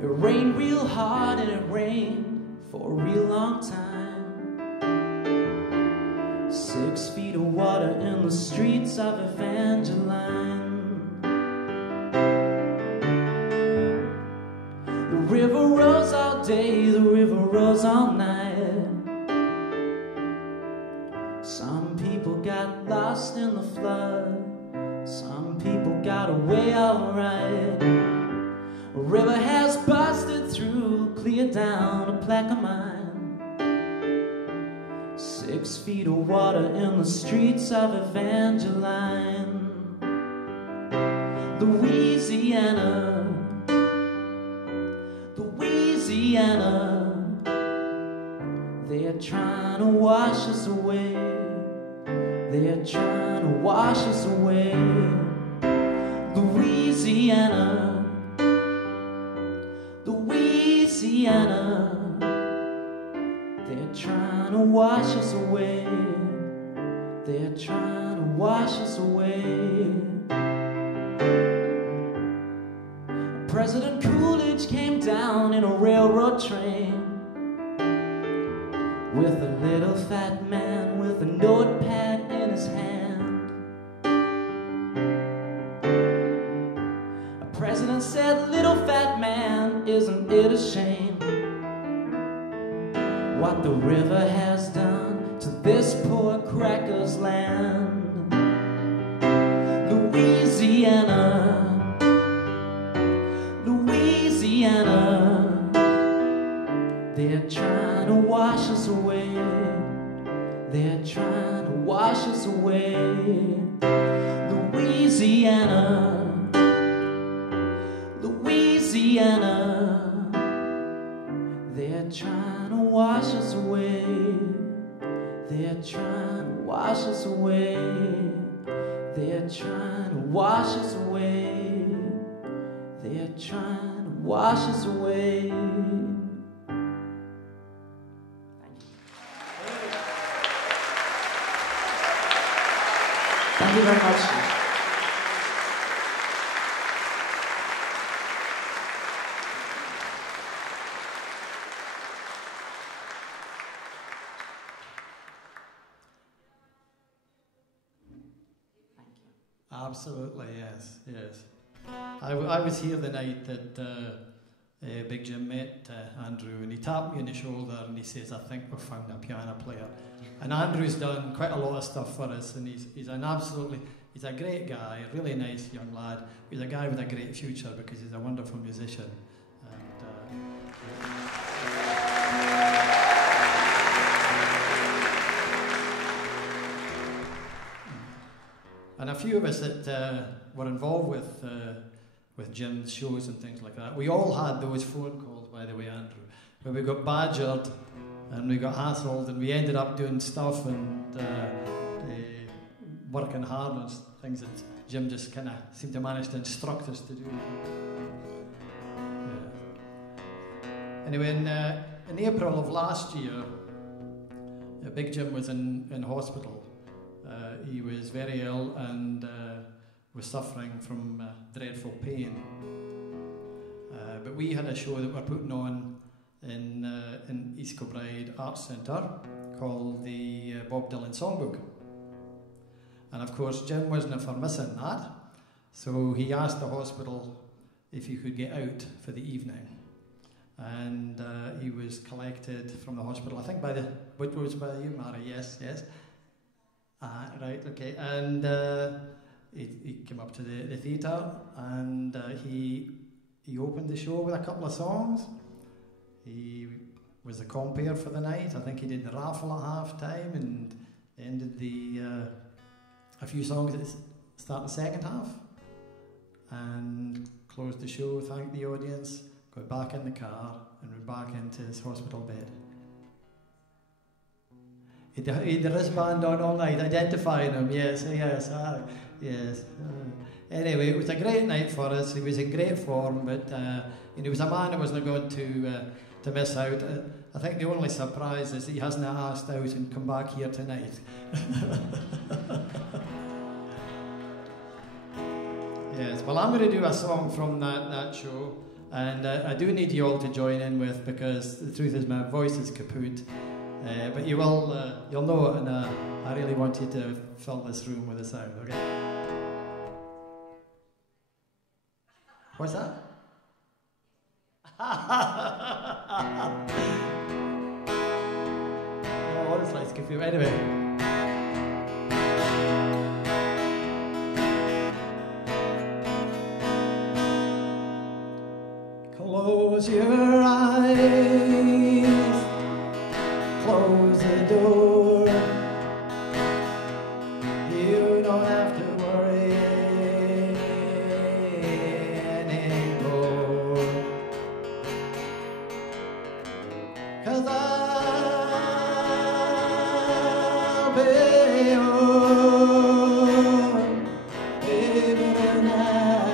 It rained real hard and it rained for a real long time. 6 feet of water in the streets of Evangeline. The river rose all day, the river rose all night. Some people got lost in the flood, some people got away alright. A river has busted through, cleared down a Plaquemine. 6 feet of water in the streets of Evangeline. Louisiana, they're trying to wash us away. They're trying to wash us away. Louisiana, wash us away. They're trying to wash us away. President Coolidge came down in a railroad train with a little fat man with a notepad in his hand. A president said, "Little fat man, isn't it a shame what the river has done to this poor cracker's land?" Louisiana, Louisiana, they're trying to wash us away. They're trying to wash us away. Louisiana, Louisiana, they're trying to wash us away. They're trying to wash us away. They're trying to wash us away. They're trying to wash us away. Thank you very much. Absolutely, yes, yes. I was here the night that Big Jim met Andrew, and he tapped me on the shoulder and he says, "I think we've found a piano player." And Andrew's done quite a lot of stuff for us, and he's a great guy, a really nice young lad. He's a guy with a great future because he's a wonderful musician. And a few of us that were involved with Jim's shows and things like that, we all had those phone calls, by the way, Andrew, where we got badgered and we got hassled and we ended up doing stuff and working hard on things that Jim just kind of seemed to manage to instruct us to do. Yeah. Anyway, in April of last year, Big Jim was in hospital. He was very ill and was suffering from dreadful pain. But we had a show that we're putting on in East Kilbride Arts Centre called the Bob Dylan Songbook. And of course, Jim wasn't for missing that, so he asked the hospital if he could get out for the evening. And he was collected from the hospital, I think which was by you, Mary, yes. Right, okay. And he came up to the theatre and he opened the show with a couple of songs. He was the compere for the night. I think he did the raffle at half time and ended a few songs at the start of the second half and closed the show, thanked the audience, got back in the car and went back into his hospital bed. He had the wristband on all night, identifying him, yes. Anyway, it was a great night for us. He was in great form, but he was a man who wasn't going to miss out. I think the only surprise is he hasn't asked out and come back here tonight. Yes, well, I'm going to do a song from that show, and I do need you all to join in with, because the truth is my voice is kaput. But you'll know it, and I really want you to fill this room with the sound, okay? What's that? Honestly, it's confusing. Anyway. Close your eyes. Close the door. You don't have to worry anymore. 'Cause I'll be your baby tonight.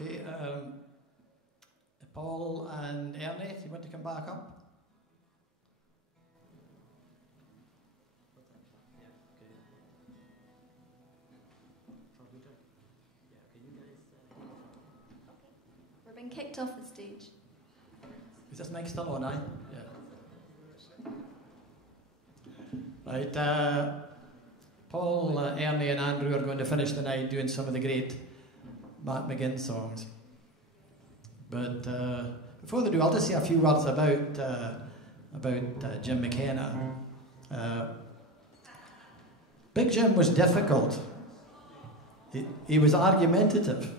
Okay, Paul and Ernie, if you want to come back up. We're being kicked off the stage. Is this mic still on, aye? Yeah. Right, Paul, Ernie and Andrew are going to finish the night doing some of the great Matt McGinn songs. But before they do, I'll just say a few words about Jim McKenna. Big Jim was difficult. He was argumentative.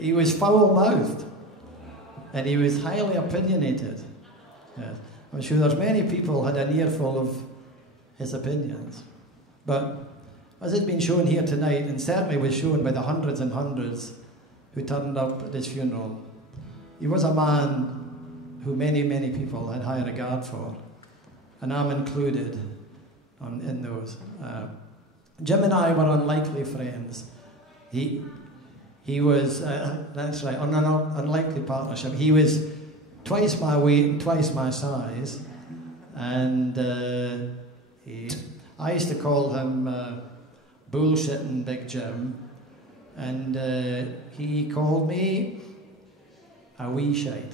He was foul-mouthed. And he was highly opinionated. Yes. I'm sure there's many people had an earful of his opinions. But as it's been shown here tonight, and certainly was shown by the hundreds and hundreds who turned up at his funeral, he was a man who many, many people had high regard for, and I'm included in those. Jim and I were unlikely friends. He was, that's right, on an unlikely partnership. He was twice my weight and twice my size, and I used to call him bullshitting Big Jim, and he called me a wee shite.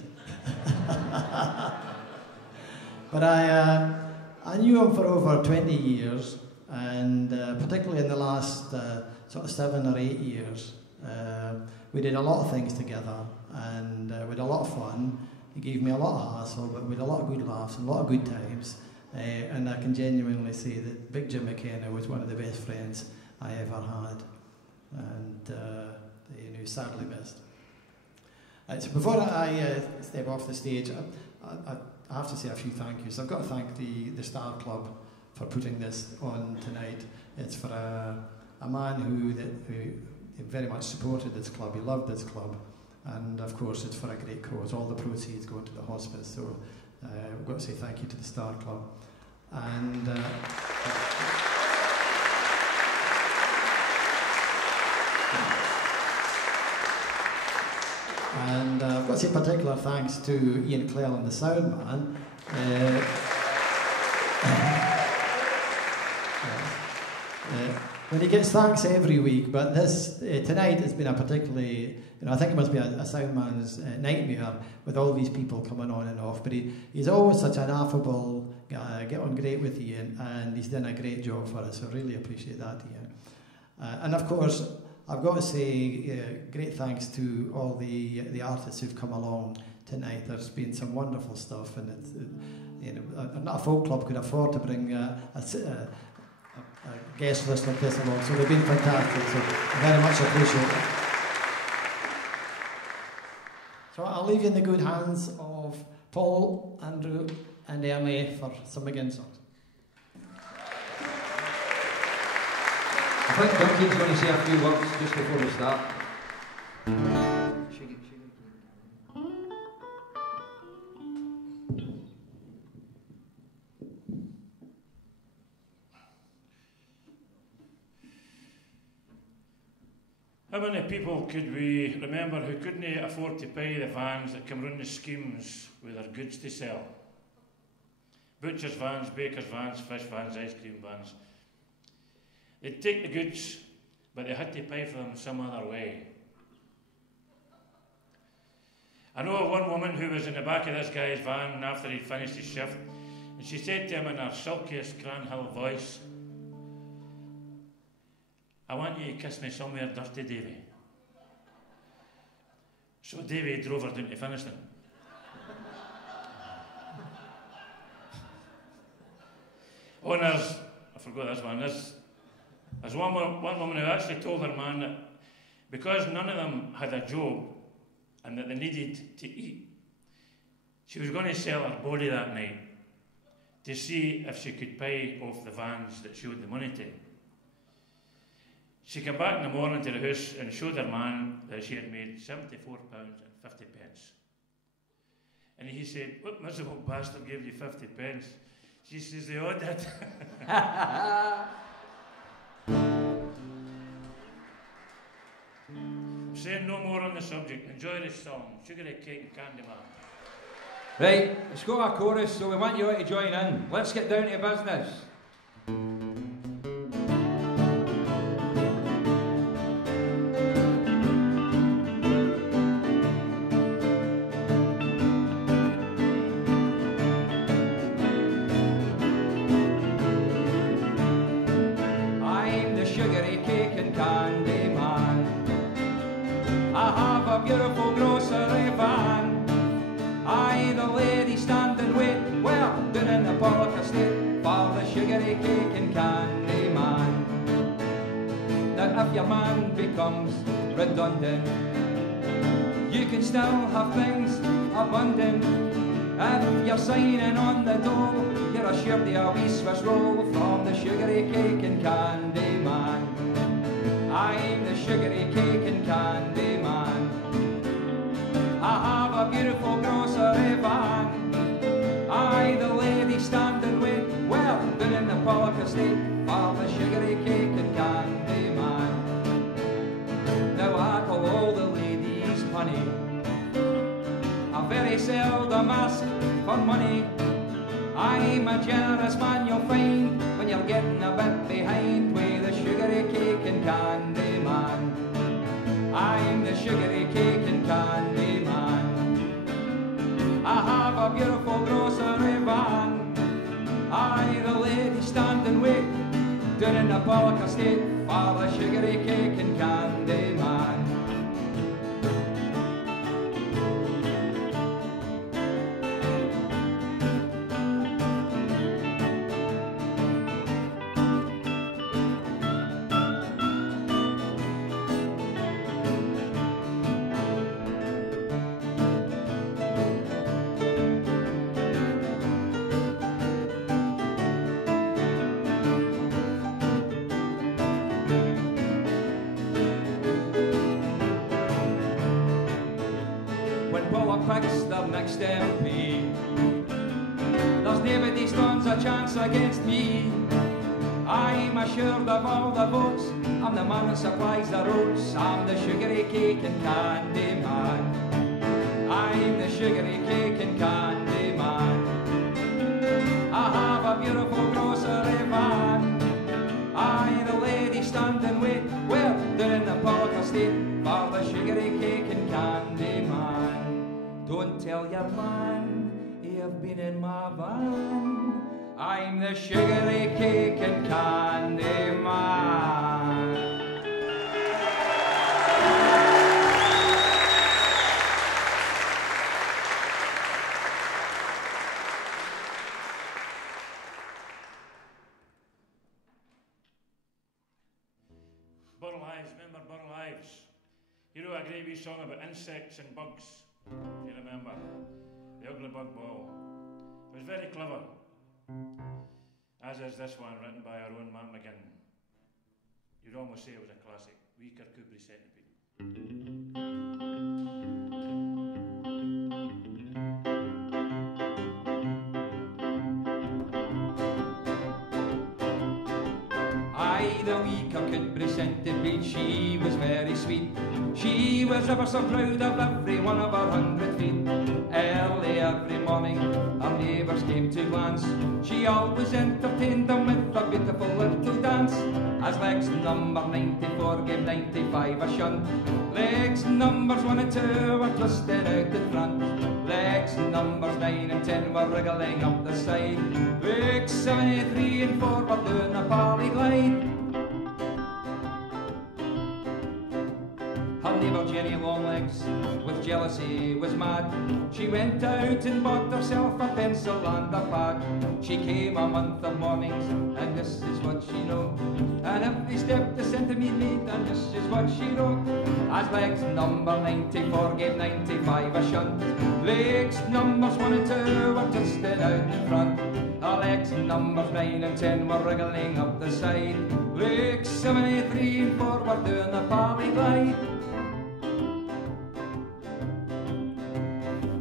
But I knew him for over 20 years, and particularly in the last sort of 7 or 8 years, we did a lot of things together, and we had a lot of fun. He gave me a lot of hassle, but we had a lot of good laughs and a lot of good times, and I can genuinely say that Big Jim McKenna was one of the best friends I ever had, and he's sadly missed. So before I step off the stage, I have to say a few thank yous. I've got to thank the Star Club for putting this on tonight. It's for a man who very much supported this club. He loved this club, and of course it's for a great cause. All the proceeds go to the hospice. So we've got to say thank you to the Star Club. And I've got to say particular thanks to Ian Clell and the sound man. when he gets thanks every week, but this tonight has been a particularly, I think it must be a soundman's nightmare with all these people coming on and off. But he's always such an affable guy, get on great with Ian, and he's done a great job for us. So really appreciate that, Ian. And of course, I've got to say great thanks to all the artists who've come along tonight. There's been some wonderful stuff, and not a folk club could afford to bring a guest list like this along, so they've been fantastic, so I very much appreciate it. So I'll leave you in the good hands of Paul, Andrew and Emily for some McGinn songs. I think Duncan's going to say a few words just before we start. How many people could we remember who couldn't afford to pay the vans that come round the schemes with their goods to sell? Butchers' vans, bakers' vans, fish vans, ice cream vans. They'd take the goods, but they had to pay for them some other way. I know of one woman who was in the back of this guy's van after he'd finished his shift, and she said to him in her silkiest Cranhill voice, "I want you to kiss me somewhere dirty, Davy." So Davy drove her down to Finiston. Oh, and I forgot this one. There's one woman who actually told her man that because none of them had a job and that they needed to eat, she was going to sell her body that night to see if she could pay off the vans that she owed the money to. She came back in the morning to the house and showed her man that she had made £74.50. And he said, "What miserable bastard gave you 50 pence?" She says, "They all did." I'm saying no more on the subject. Enjoy this song, Sugary Cake and Candy Man. Right, it's got a chorus, so we want you all to join in. Let's get down to business. Beautiful grocery van. Aye, the lady standing wait, well, down in the Pollock estate, for the sugary cake and candy man. Now if your man becomes redundant, you can still have things abundant. If you're signing on the dole, you're assured a wee Swiss roll from the sugary cake and candy man. I'm the sugary cake and candy man. I have a beautiful grocery van. Aye, the lady standing wait, well, down in the Pollock estate, for the sugary cake and candy man. Now I call all the ladies honey. I very seldom ask for money. I'm a generous man, you'll find, when you're getting a bit behind with the sugary cake and candy man. I'm the sugary cake and candy man. I have a beautiful grocery van. Aye, the lady standing wait, down in the Pollock estate, for the sugary cake and candy man. Picks their next MP, there's nobody stands a chance against me. I'm assured of all the votes, I'm the man that supplies the roads, I'm the sugary cake and candy man. I'm the sugary cake and candy man. I have a beautiful grocery van. Aye, the lady stands down in the Park Estate for the sugary cake and candy man. Don't tell your man you've been in my van. I'm the sugary cake and candy man. Burl Ives, remember Burl Ives? You know a great wee song about insects and bugs, if you remember? The Ugly Bug Ball. It was very clever, as is this one written by our own Matt McKenna. You'd almost say it was a classic, Wee Kirkcudbright Centipede. The wee Kirkcudbright Centipede, she was very sweet. She was ever so proud of every one of her 100 feet. Early every morning, her neighbours came to glance. She always entertained them with a beautiful little dance. As legs number 94 gave 95 a shunt, legs numbers 1 and 2 were twisted out in front. Legs numbers 9 and 10 were wriggling up the side. Legs 73 and 4 were doing a poly glide. Her neighbour Jenny Longlegs, with jealousy, was mad. She went out and bought herself a pencil and a pad. She came a month of mornings, and this is what she knew. And every step the centipede made, and this is what she wrote. As legs number 94 gave 95 a shunt, legs numbers 1 and 2 were twisted out in front. Her legs numbers 9 and 10 were wriggling up the side. Legs 73 and 4 were doing a poly glide.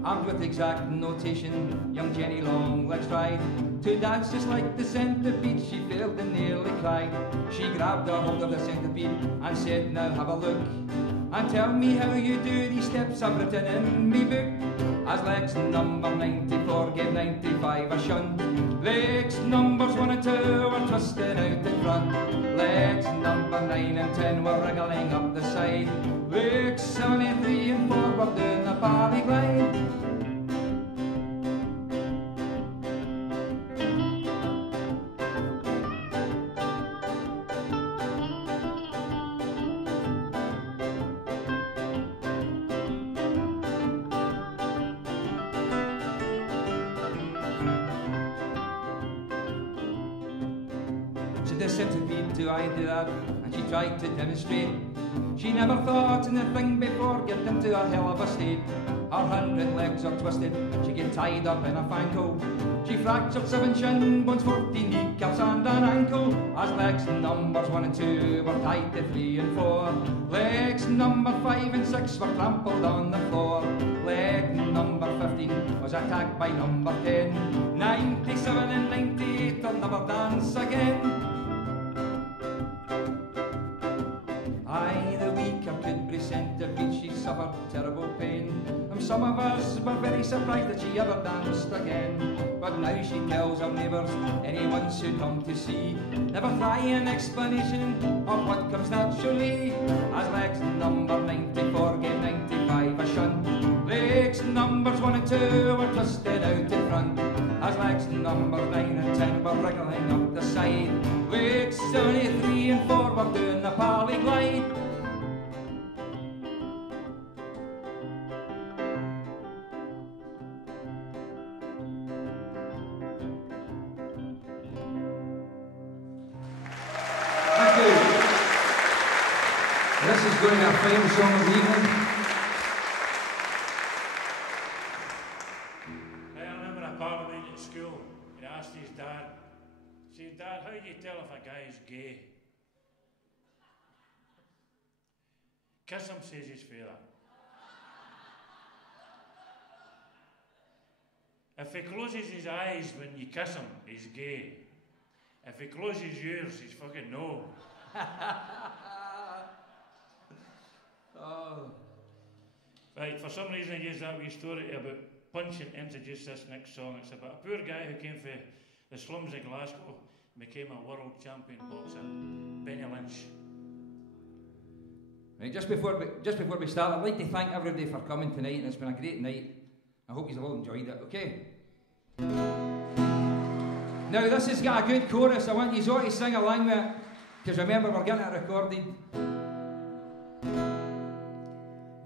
Armed with exact notation, young Jenny Longlegs tried to dance just like the centipede. She failed and nearly cried. She grabbed a hold of the centipede and said, now have a look and tell me how you do these steps I've written in me book. As legs number 94 gave 95 a shunt, legs numbers 1 and 2 were twisted out in front. Legs number 9 and 10 were wriggling up the side. Legs 73 and 4 were doing a poly glide. The centipede, do I do that? And she tried to demonstrate. She never thought in the thing before getting into a hell of a state. Her 100 legs are twisted, she get tied up in a fangle. She fractured 7 shin bones, 14 kneecaps and an ankle. As legs numbers 1 and 2 were tied to 3 and 4. Legs number 5 and 6 were trampled on the floor. Leg number 15 was attacked by number 10. 97 and 98 will never dance again. Aye, the wee Kirkcudbright Centipede, she suffered terrible pain. And some of us were very surprised that she ever danced again. But now she tells her neighbours, anyone who come to see, never try an explanation of what comes naturally. As legs number 94 gave 95 a shunt, legs numbers 1 and 2 were twisted out in front. As legs numbers 9 and 10 were wriggling up the side. Legs 73 and 4 were doing the poly glide. Thank you. This is going to be our final song of the evening. I remember a pal of mine at school, he asked his dad, said, Dad, how do you tell if a guy's gay? Kiss him, says his father. If he closes his eyes when you kiss him, he's gay. If he closes yours, he's fucking no. Oh. Right, for some reason I used that wee story about punching to introduce this next song. It's about a poor guy who came from the slums of Glasgow, became a world champion boxer, Benny Lynch. Right, just before we start, I'd like to thank everybody for coming tonight, and it's been a great night. I hope you've all enjoyed it, okay? Now, this has got a good chorus. I want you all to sing along with it, because remember, we're getting it recorded.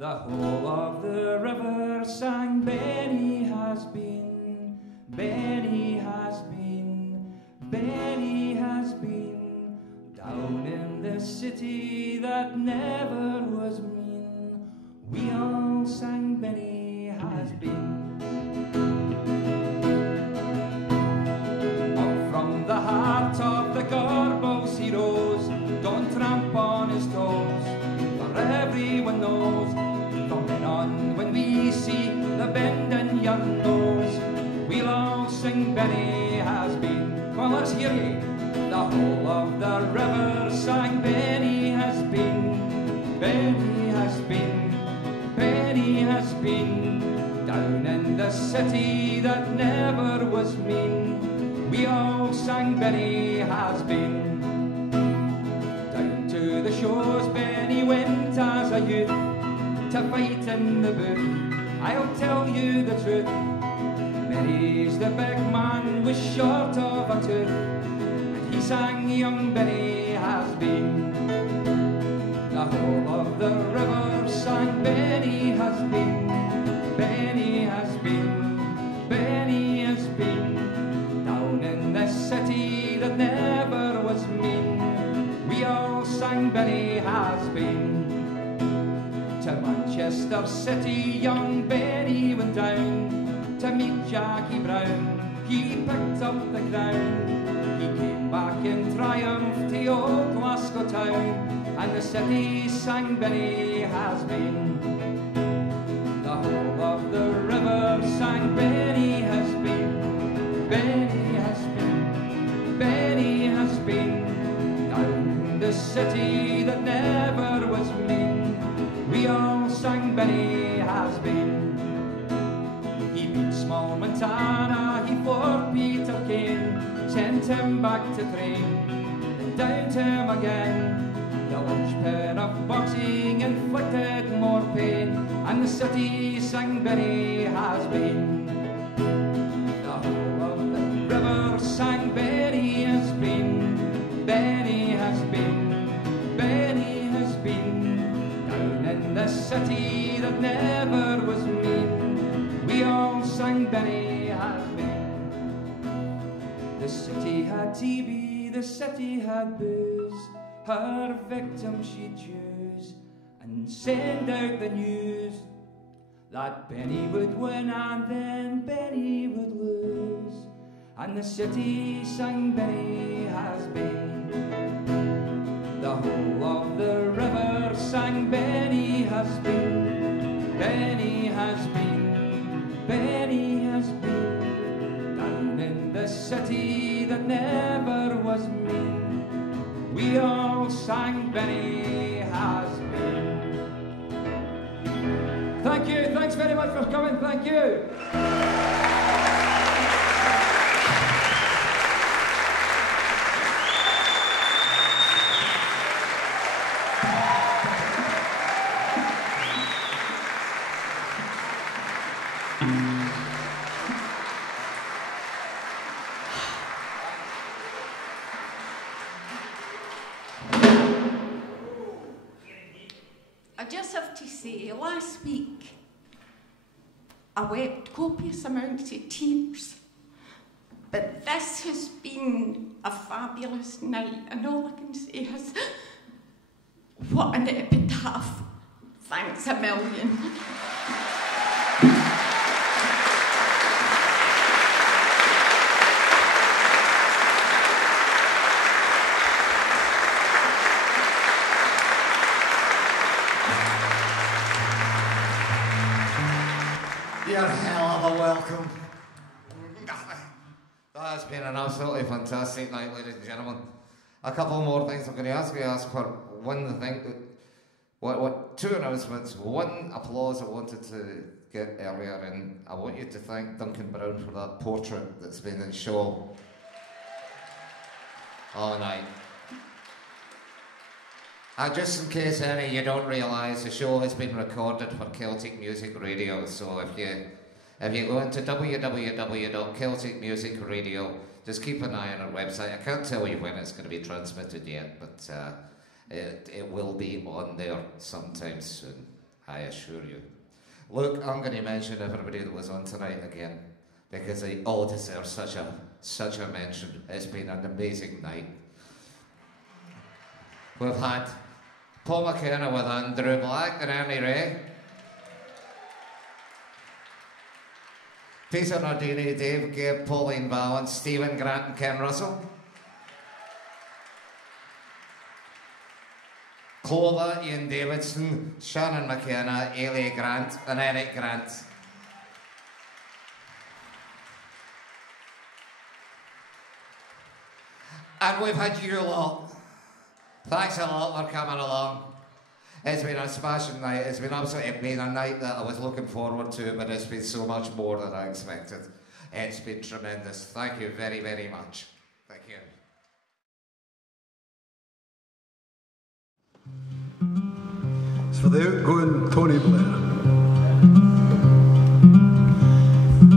The whole of the river sang, Benny has been, Benny has been, Benny has been, down in the city that never was mean. We all sang, Benny has been. Up from the heart of the Gorbals he rose, don't tramp on his toes, for everyone knows, from then on when we see the bend in your nose, we'll all sing Benny has been. Well, let's hear ye. The whole of the river sang, Benny has been, Benny has been, Benny has been, down in the city that never was mean. We all sang Benny has been. Down to the shores Benny went as a youth, to fight in the booth. I'll tell you the truth, Benny's the big man was short of a tooth, and he sang young Benny has been. The whole of the river sang, Benny has been, Benny has been, Benny has been, down in the city that never was mean. We all sang Benny has been. To Manchester City young Benny went down, to meet Jackie Brown, he picked up the crown. He came back in triumph to old Glasgow town, and the city sang Benny has been. The whole of the river sang, Benny has been, Benny has been, Benny has been, down the city that never was mean. We all sang Benny has been. He beat small Montana, he fought Peter Kane, sent him back to train, then down to him again. The linchpin of boxing inflicted more pain, and the city sang Benny has been. The whole of the river sang, Benny has been, Benny has been, Benny has been, down in the city that never was mean. We all sang Benny has been. The city had TB, the city had booze, her victim she'd choose and send out the news that Benny would win and then Benny would lose, and the city sang Benny has been. The whole of the river sang, Benny has been, Benny has been, Benny has been, down in the city that never was mean. We all sang Benny has been. Thank you, thanks very much for coming, thank you. Last week, I wept copious amounts of tears, but this has been a fabulous night, and all I can say is, what an epitaph. Thanks a million. You're a hell of a welcome. That has been an absolutely fantastic night, ladies and gentlemen. A couple more things I'm going to ask. For one thing, two announcements. One, applause I wanted to get earlier, and I want you to thank Duncan Brown for that portrait that's been in show all night. Just in case any of you don't realise, the show has been recorded for Celtic Music Radio, so if you go into www.celticmusicradio, just keep an eye on our website. I can't tell you when it's going to be transmitted yet, but it will be on there sometime soon, I assure you. Look, I'm going to mention everybody that was on tonight again, because they all deserve such a mention. It's been an amazing night. We've had Paul McKenna with Andrew Black and Ernie Ray, Peter Nardini, Dave Gibb, Pauline Valance, Stephen Grant and Ken Russell, Clover, Ian Davidson, Shannon McKenna, Ailey Grant and Eric Grant. And we've had you lot. Thanks a lot for coming along. It's been a smashing night. It's been absolutely a night that I was looking forward to, but it's been so much more than I expected. It's been tremendous. Thank you very, very much. Thank you. It's for the outgoing Tony Blair.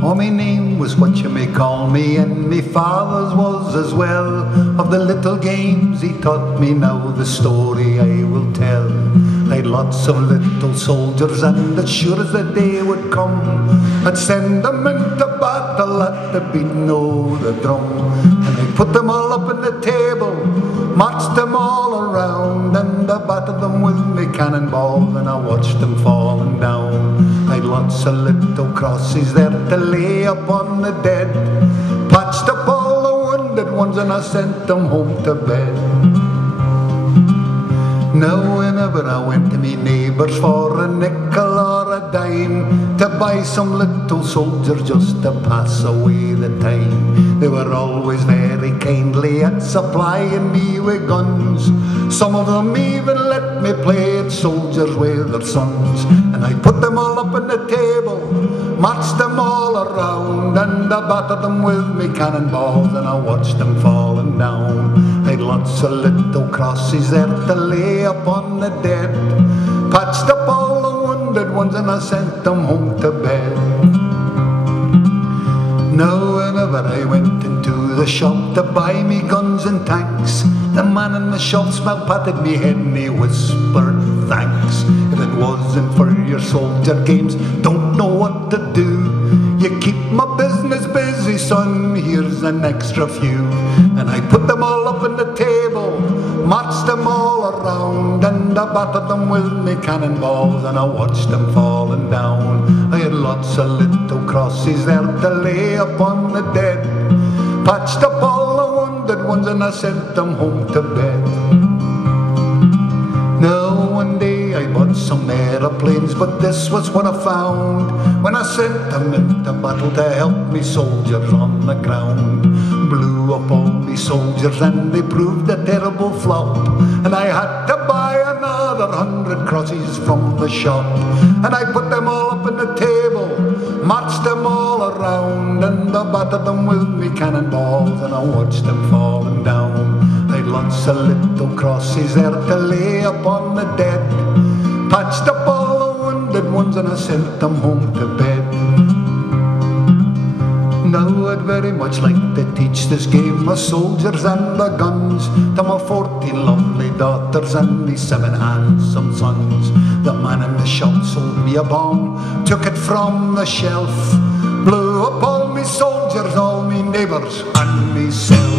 Oh, my name was what you may call me, and my father's was as well. Of the little games he taught me, now the story I will tell. I'd lots of little soldiers, and as sure as the day would come, I'd send them into battle at the beating of the drum. And I'd put them all up on the table, marched them all around, and I battered them with my cannonball, and I watched them falling down. I'd lots of little crosses there to lay upon the dead, patched up all the wounded ones, and I sent them home to bed. Now whenever I went to me neighbours for a nickel or a dime, to buy some little soldiers just to pass away the time, they were always very kindly at supplying me with guns. Some of them even let me play at soldiers with their sons. And I put them all up on the table, marched them all around, and I battered them with me cannonballs, and I watched them falling down. I'd lots of little crosses there to lay upon the dead, patched up all the wounded ones, and I sent them home to bed. Now whenever I went into the shop to buy me guns and tanks, the man in the shop smell patted me head and he whispered thanks. If it wasn't for your soldier games, don't know what to do. You keep my business busy, son, here's an extra few. And I put them all up on the table, marched them all around, and I battered them with me cannonballs, and I watched them falling down. I had lots of little crosses there to lay upon the dead, patched up all the wounded ones, and I sent them home to bed. Now one day I bought some aeroplanes, but this was what I found when I sent them into battle to help me soldiers on the ground. Blew up all me soldiers and they proved a terrible flop, and I had to buy another 100 crosses from the shop. And I put them all up on the table, marched them all around, and I battered them with me cannonballs, and I watched them falling down. I'd lots of little crosses there to lay upon the dead, patched up all the wounded ones, and I sent them home to bed. Now I'd very much like to teach this game of soldiers and the guns to my 14 lovely daughters and me 7 handsome sons. The man in the shop sold me a bomb, took it from the shelf, blew up all me soldiers, all me neighbours and myself.